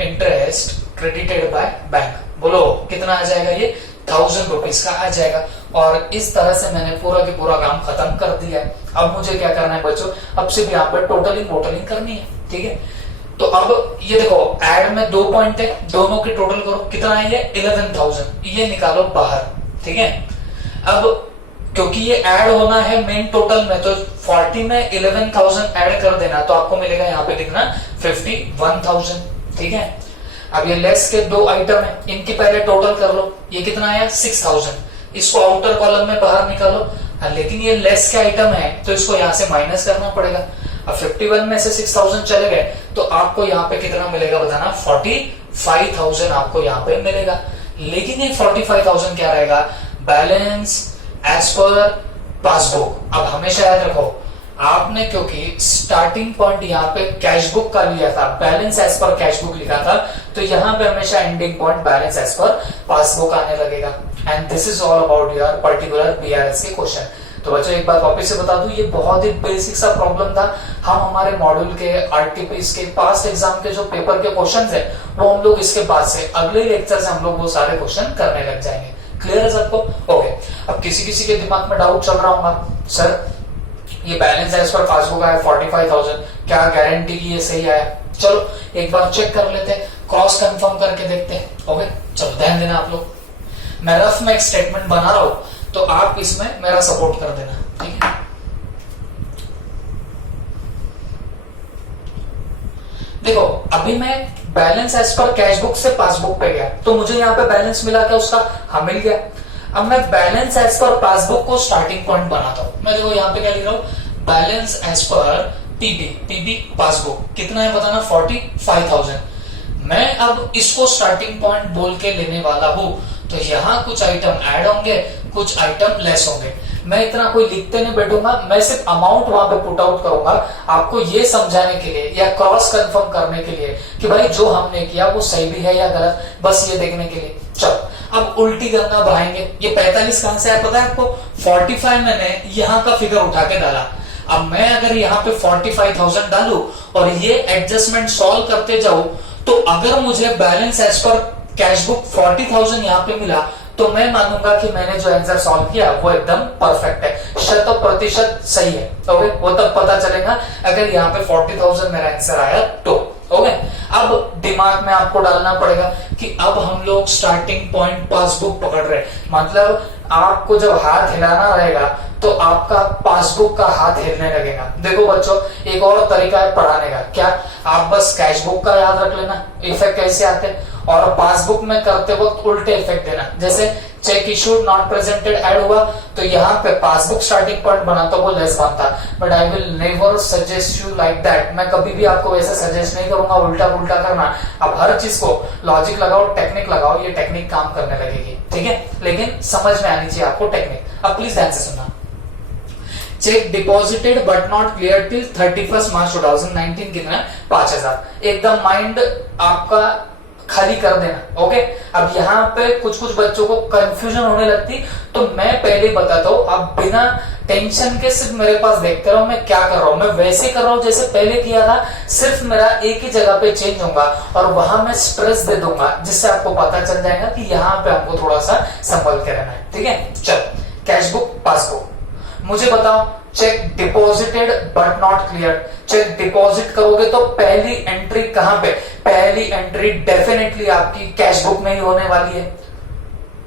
interest credited by bank. बोलो कितना आ जाएगा, ये 1000 रुपीज का आ जाएगा। और इस तरह से मैंने पूरा की पूरा काम खत्म कर दिया है। अब मुझे क्या करना है बच्चों, अब सिर्फ यहाँ पर टोटलिंग वोटलिंग करनी है। ठीक है, तो अब ये देखो ऐड में 2 पॉइंट है, दोनों की टोटल करो, कितना है ये 11000, ये निकालो बाहर। ठीक है, अब क्योंकि ये ऐड होना है मेन टोटल में, तो 40 में 11000 ऐड कर देना, तो आपको मिलेगा यहाँ पे लिखना 51000। ठीक है, अब ये लेस के 2 आइटम है, इनकी पहले टोटल कर लो, ये कितना आया 6000, इसको आउटर कॉलम में बाहर निकालो। लेकिन ये लेस के आइटम है तो इसको यहाँ से माइनस करना पड़ेगा। अब 51 में से 6000 चले गए तो आपको यहाँ पे कितना मिलेगा बताना, 45000 आपको यहाँ पे मिलेगा। लेकिन ये 45000 क्या रहेगा, बैलेंस एज पर पासबुक। अब हमेशा याद रखो, आपने क्योंकि स्टार्टिंग पॉइंट यहाँ पे कैश बुक का लिया था, balance as per cash book लिखा था, तो यहाँ पे हमेशा ending point balance as per passbook आने लगेगा। And this is all about your particular BRS के क्वेश्चन। तो बच्चों एक बात वापस से बता दूं, ये बहुत ही बेसिक सा प्रॉब्लम था। हम हमारे मॉड्यूल के आरटीपीएस के पास्ट एग्जाम के जो पेपर के क्वेश्चंस है वो हम लोग इसके बाद से अगले लेक्चर से हम लोग वो सारे क्वेश्चन करने लग जाएंगे। क्लियर है सबको? ओके। अब किसी किसी के दिमाग में डाउट चल रहा होगा, सर ये बैलेंस एज पर पासबुक आया 45,000, क्या गारंटी की ये सही आया? चलो एक बार चेक कर लेते हैं, क्रॉस कंफर्म करके देखते हैं। ओके चलो ध्यान देना आप लोग, मैं रफ में एक स्टेटमेंट बना रहा हूं तो आप इसमें मेरा सपोर्ट कर देना, ठीक है? देखो अभी मैं balance as per cash book से पासबुक पे गया तो मुझे यहाँ पे बैलेंस मिला क्या उसका? हाँ मिल गया। अब मैं बैलेंस एज पर पासबुक को स्टार्टिंग पॉइंट बनाता हूं। मैं देखो यहाँ पे क्या लिख रहा हूं, balance as per PB passbook कितना है बताना, 45,000। मैं अब इसको स्टार्टिंग पॉइंट बोल के लेने वाला हूं तो यहाँ कुछ आइटम ऐड होंगे, कुछ आइटम लेस होंगे। मैं इतना कोई लिखते नहीं बैठूंगा, मैं सिर्फ अमाउंट वहां पे पुट आउट करूंगा आपको ये समझाने के लिए या क्रॉस कंफर्म करने के लिए कि भाई जो हमने किया वो सही भी है या गलत, बस ये देखने के लिए। चलो अब उल्टी गणना बढ़ाएंगे। ये 45 कहां से आया पता है आपको? 45 मैंने यहाँ का फिगर उठा के डाला। अब मैं अगर यहाँ पे 45,000 डालू और ये एडजस्टमेंट सॉल्व करते जाऊं तो अगर मुझे balance as per cash book 40,000 यहाँ पे मिला तो मैं मानूंगा कि मैंने जो आंसर सॉल्व किया वो एकदम परफेक्ट है, 100% सही है। ओके वो तब पता चलेगा अगर यहाँ पे 40,000 मेरा आंसर आया तो। ओके अब दिमाग में आपको डालना पड़ेगा कि अब हम लोग स्टार्टिंग पॉइंट पासबुक पकड़ रहे हैं, मतलब आपको जब हाथ हिलाना रहेगा तो आपका पासबुक का हाथ हिलने लगेगा। देखो बच्चों एक और तरीका है पढ़ाने का, क्या? आप बस कैश बुक का याद रख लेना, इफेक्ट कैसे आते हैं, और पासबुक में करते वक्त उल्टे इफेक्ट देना। जैसे check issued not presented add हुआ तो यहाँ पे पासबुक स्टार्टिंग पॉइंट बना तो वो लेस बनता, but I will never suggest you like that. मैं कभी भी आपको वैसे सजेस्ट नहीं करूंगा उल्टा पुल्टा करना। अब हर चीज को लॉजिक लगाओ, टेक्निक लगाओ, ये टेक्निक काम करने लगेगी, ठीक है? लेकिन समझ में आनी चाहिए आपको टेक्निक। अब प्लीज ध्यान से सुनना। Check deposited but not clear till 31 मार्च 2019 कितना? 5,000। एकदम माइंड आपका खाली कर देना। ओके अब यहाँ पे कुछ कुछ बच्चों को कंफ्यूजन होने लगती तो मैं पहले बताता हूँ, आप बिना टेंशन के सिर्फ मेरे पास देखते रहो मैं क्या कर रहा हूँ। मैं वैसे कर रहा हूँ जैसे पहले किया था, सिर्फ मेरा एक ही जगह पे चेंज होगा और वहां मैं स्ट्रेस दे दूंगा जिससे आपको पता चल जाएगा कि यहाँ पे हमको थोड़ा सा संभल के रहना है, ठीक है? चलो कैश बुक पासबुक, मुझे बताओ cheque deposited but not cleared. Cheque deposit करोगे तो पहली एंट्री कहां पे? पहली एंट्री डेफिनेटली आपकी कैश बुक में ही होने वाली है,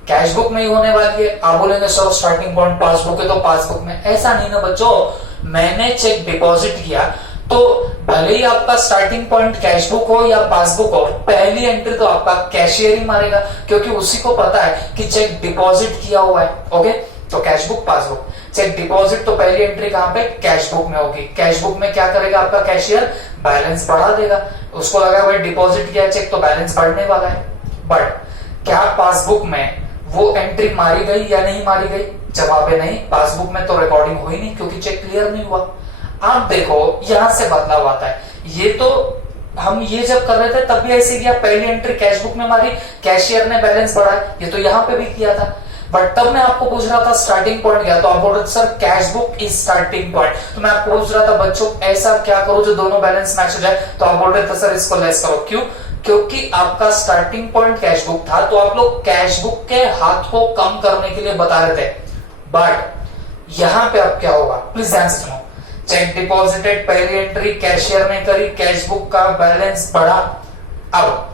कैश बुक में ही होने वाली है। आप बोलेंगे सर स्टार्टिंग पॉइंट पासबुक है तो पासबुक में, ऐसा नहीं ना बच्चों। मैंने चेक डिपॉजिट किया तो भले ही आपका स्टार्टिंग पॉइंट कैश बुक हो या पासबुक हो, पहली एंट्री तो आपका कैशियर ही मारेगा क्योंकि उसी को पता है कि चेक डिपॉजिट किया हुआ है। ओके तो cash book passbook, cheque deposit तो पहली एंट्री कहां पे? कैश बुक में होगी। कैश बुक में क्या करेगा आपका कैशियर? बैलेंस बढ़ा देगा। उसको लगा भाई डिपॉजिट किया चेक तो बैलेंस बढ़ने वाला है। बट क्या पासबुक में वो एंट्री मारी गई या नहीं मारी गई? जवाब है नहीं, पासबुक में तो रिकॉर्डिंग हुई नहीं क्योंकि चेक क्लियर नहीं हुआ। आप देखो यहां से बदलाव आता है। ये तो हम ये जब कर रहे थे तब भी ऐसे किया, पहली एंट्री कैश बुक में मारी, कैशियर ने बैलेंस बढ़ाया, ये तो यहाँ पे भी किया था। बट तब मैं आपको पूछ रहा था स्टार्टिंग पॉइंट क्या, तो आप बोल रहे थे sir cash book is starting point. तो मैं आपको पूछ रहा था बच्चों ऐसा क्या करो जो दोनों बैलेंस मैच हो जाए, तो आप बोल रहे थे सर इसको लेस करो। क्यों? क्योंकि आपका स्टार्टिंग पॉइंट कैश बुक था तो आप लोग कैश बुक के हाथ को कम करने के लिए बता रहे थे। बट यहां पे अब क्या होगा, प्लीज ध्यान से सुनो। चेक डिपॉजिटेड पहली एंट्री कैशियर ने करी, कैश बुक का बैलेंस बढ़ा। अब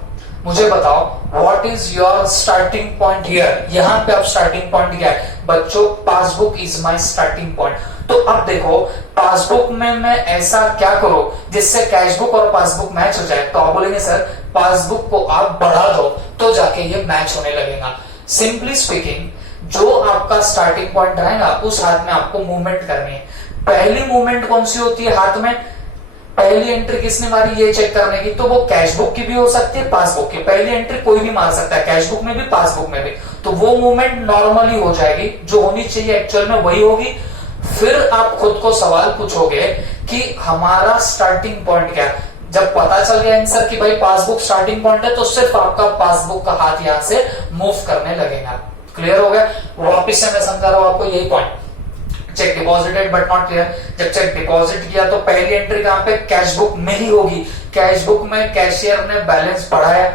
मुझे बताओ what is your starting point here? यहां पे अब स्टार्टिंग पॉइंट क्या है बच्चों? Passbook is my starting point. तो अब देखो पासबुक में मैं ऐसा क्या करूं जिससे कैश बुक और पासबुक मैच हो जाए? तो आप बोलेंगे सर पासबुक को आप बढ़ा दो तो जाके ये मैच होने लगेगा। सिंपली स्पीकिंग, जो आपका स्टार्टिंग पॉइंट रहेगा उस हाथ में आपको मूवमेंट करनी है। पहली मूवमेंट कौन सी होती है हाथ में? पहली एंट्री किसने मारी ये चेक करने की, तो वो कैश बुक की भी हो सकती है, पासबुक की। पहली एंट्री कोई भी मार सकता है, कैश बुक में भी पासबुक में भी। तो वो मूवमेंट नॉर्मली हो जाएगी, जो होनी चाहिए एक्चुअल में वही होगी। फिर आप खुद को सवाल पूछोगे कि हमारा स्टार्टिंग पॉइंट क्या है। जब पता चल गया आंसर कि भाई पासबुक स्टार्टिंग पॉइंट है, तो सिर्फ आपका पासबुक का हाथ यहां से मूव करने लगेगा। क्लियर हो गया? वापिस से मैं समझा रहा हूं आपको यही point. Check deposited but not clear. जब चेक डिपॉजिट किया तो पहली एंट्री कहां पे? कैश बुक में ही होगी। कैश बुक में कैशियर ने बैलेंस बढ़ाया,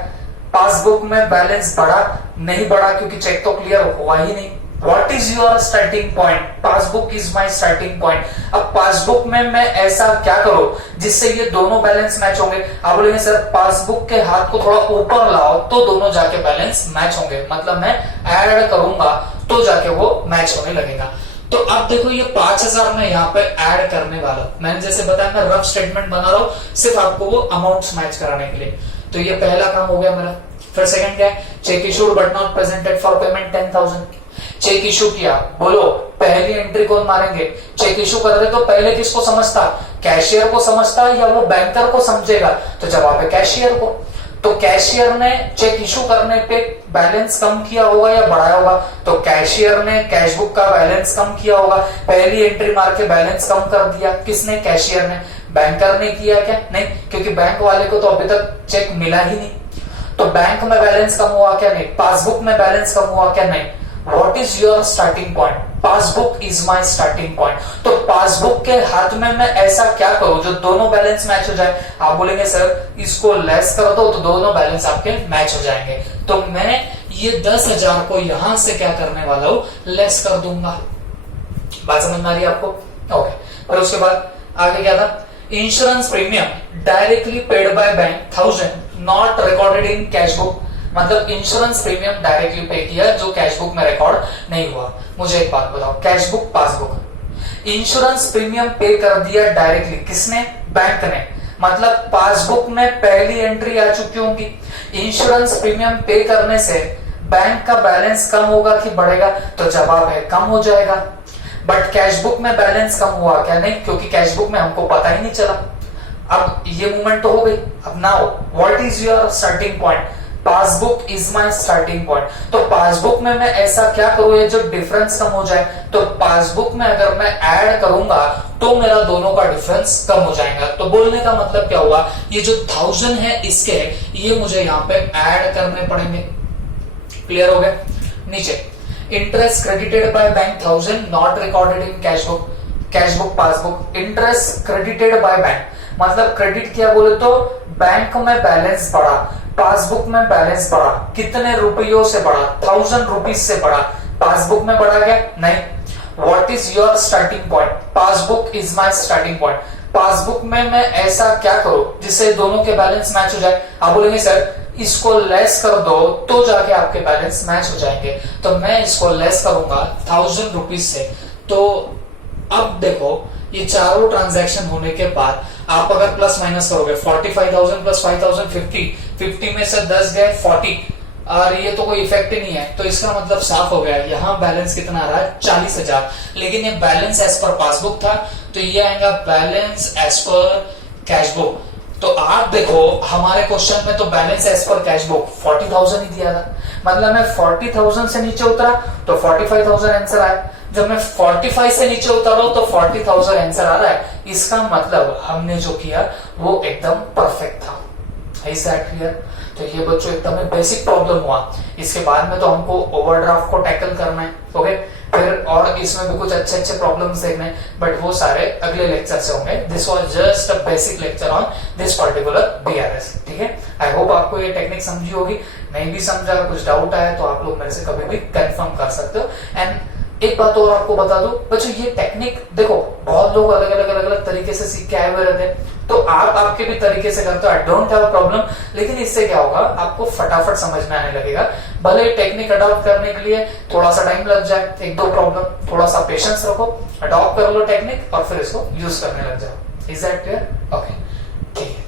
पासबुक में बैलेंस बढ़ा नहीं बढ़ा, क्योंकि चेक तो क्लियर हुआ ही नहीं। What is your starting point? Passbook is my starting point. अब पासबुक में मैं ऐसा क्या करूं जिससे ये दोनों बैलेंस मैच होंगे? आप बोलेंगे सर पासबुक के हाथ को थोड़ा ऊपर लाओ तो दोनों जाके बैलेंस मैच होंगे, मतलब मैं ऐड करूंगा तो जाके वो मैच होने लगेगा। तो अब देखो ये 5000 में यहाँ पे ऐड करने वाला, मैंने जैसे बताया मैं रफ स्टेटमेंट बना रहा हूं सिर्फ आपको वो अमाउंट्स मैच कराने के लिए। तो ये पहला काम हो गया मेरा। फिर सेकंड क्या है? Cheque issued but not presented for payment 10,000। Cheque issue किया, बोलो पहली एंट्री कौन मारेंगे? चेक इशू कर रहे तो पहले किसको समझता? कैशियर को समझता या वो बैंकर को समझेगा? तो जवाब है कैशियर को। तो कैशियर ने चेक इशू करने पे बैलेंस कम किया होगा या बढ़ाया होगा? तो कैशियर ने कैश बुक का बैलेंस कम किया होगा, पहली एंट्री मार के बैलेंस कम कर दिया। किसने? कैशियर ने। बैंकर ने किया क्या? नहीं, क्योंकि बैंक वाले को तो अभी तक चेक मिला ही नहीं। तो बैंक में बैलेंस कम हुआ क्या? नहीं। पासबुक में बैलेंस कम हुआ क्या? नहीं। What is your starting point? Passbook is my starting point. तो पासबुक के हाथ में मैं ऐसा क्या करूं जो दोनों बैलेंस मैच हो जाए? आप बोलेंगे सर इसको लेस कर दो तो दोनों बैलेंस आपके मैच हो जाएंगे। तो मैं ये 10,000 को यहां से क्या करने वाला हूं? लेस कर दूंगा। बात समझ में आ रही है आपको? ओके। फिर उसके बाद आगे क्या था? Insurance premium directly paid by bank 1000 not recorded in cash book. मतलब इंश्योरेंस प्रीमियम डायरेक्टली पे किया जो कैश बुक में रिकॉर्ड नहीं हुआ। मुझे एक बात बताओ, cash book passbook, insurance premium पे कर दिया डायरेक्टली किसने? बैंक ने। मतलब पासबुक में पहली एंट्री आ चुकी होगी। इंश्योरेंस प्रीमियम पे करने से बैंक का बैलेंस कम होगा कि बढ़ेगा? तो जवाब है कम हो जाएगा। बट कैश बुक में बैलेंस कम हुआ क्या? नहीं, क्योंकि कैश बुक में हमको पता ही नहीं चला। अब ये मूवमेंट तो हो गई। अब now what is your starting point? Passbook is my starting point. तो पासबुक में मैं ऐसा क्या करूं ये जो डिफरेंस कम हो जाए? तो पासबुक में अगर मैं ऐड करूंगा तो मेरा दोनों का डिफरेंस कम हो जाएगा। तो बोलने का मतलब क्या हुआ? ये जो 1000 है इसके ये मुझे यहाँ पे ऐड करने पड़ेंगे। क्लियर हो गया? नीचे interest credited by bank 1000 not recorded in cash book. Cash book passbook, interest credited by bank मतलब क्रेडिट किया बोले तो बैंक में बैलेंस बढ़ा, पासबुक में बैलेंस बढ़ा। कितने रुपयों से बढ़ा? 1000 रुपीज से बढ़ा। पासबुक में बढ़ा क्या? नहीं। What is your starting point? Passbook is my starting point. Passbook में मैं ऐसा क्या करूं जिससे दोनों के बैलेंस मैच हो जाए? आप बोलेंगे सर इसको लेस कर दो तो जाके आपके बैलेंस मैच हो जाएंगे। तो मैं इसको लेस करूंगा 1000 रुपीज से। तो अब देखो ये चारों ट्रांजैक्शन होने के बाद आप अगर प्लस माइनस करोगे 45,000 प्लस 5,000 50 में से 10 गए 40 और ये तो कोई इफेक्ट ही नहीं है। तो इसका मतलब साफ हो गया यहाँ बैलेंस कितना आ रहा है? 40,000। लेकिन ये बैलेंस एज पर पासबुक था तो ये आएगा balance as per cash book. तो आप देखो हमारे क्वेश्चन में तो balance as per cash book 40,000 ही दिया था। मतलब मैं 40,000 से नीचे उतरा तो 45,000 आंसर आया। जब मैं 45 से नीचे उतर रहा हूं तो 40,000 आंसर आ रहा है। इसका मतलब हमने जो किया वो एकदम परफेक्ट था। Is that clear? तो ये बच्चों एकदम बेसिक प्रॉब्लम हुआ। इसके बाद में तो हमको ओवरड्राफ्ट को टैकल करना है। ओके, फिर और इसमें भी कुछ अच्छे अच्छे प्रॉब्लम्स देखने हैं, बट वो सारे अगले लेक्चर से होंगे। This was just a basic lecture on this particular BRS. ठीक है, आई होप आपको ये टेक्निक समझी होगी। नहीं भी समझा, कुछ डाउट आया तो आप लोग मेरे से कभी भी कंफर्म कर सकते हो। एंड एक बात और आपको बता दो बच्चों, ये टेक्निक देखो बहुत लोग अलग अलग तरीके से सीख के आए हुए रहते हैं, तो आप आपके भी तरीके से करते हो। I don't have a problem, लेकिन इससे क्या होगा आपको फटाफट समझ में आने लगेगा। भले टेक्निक अडॉप्ट करने के लिए थोड़ा सा टाइम लग जाए, एक दो प्रॉब्लम, थोड़ा सा पेशेंस रखो, अडॉप्ट कर लो टेक्निक और फिर इसको यूज करने लग जाओ। Is that clear? ओके, ठीक है।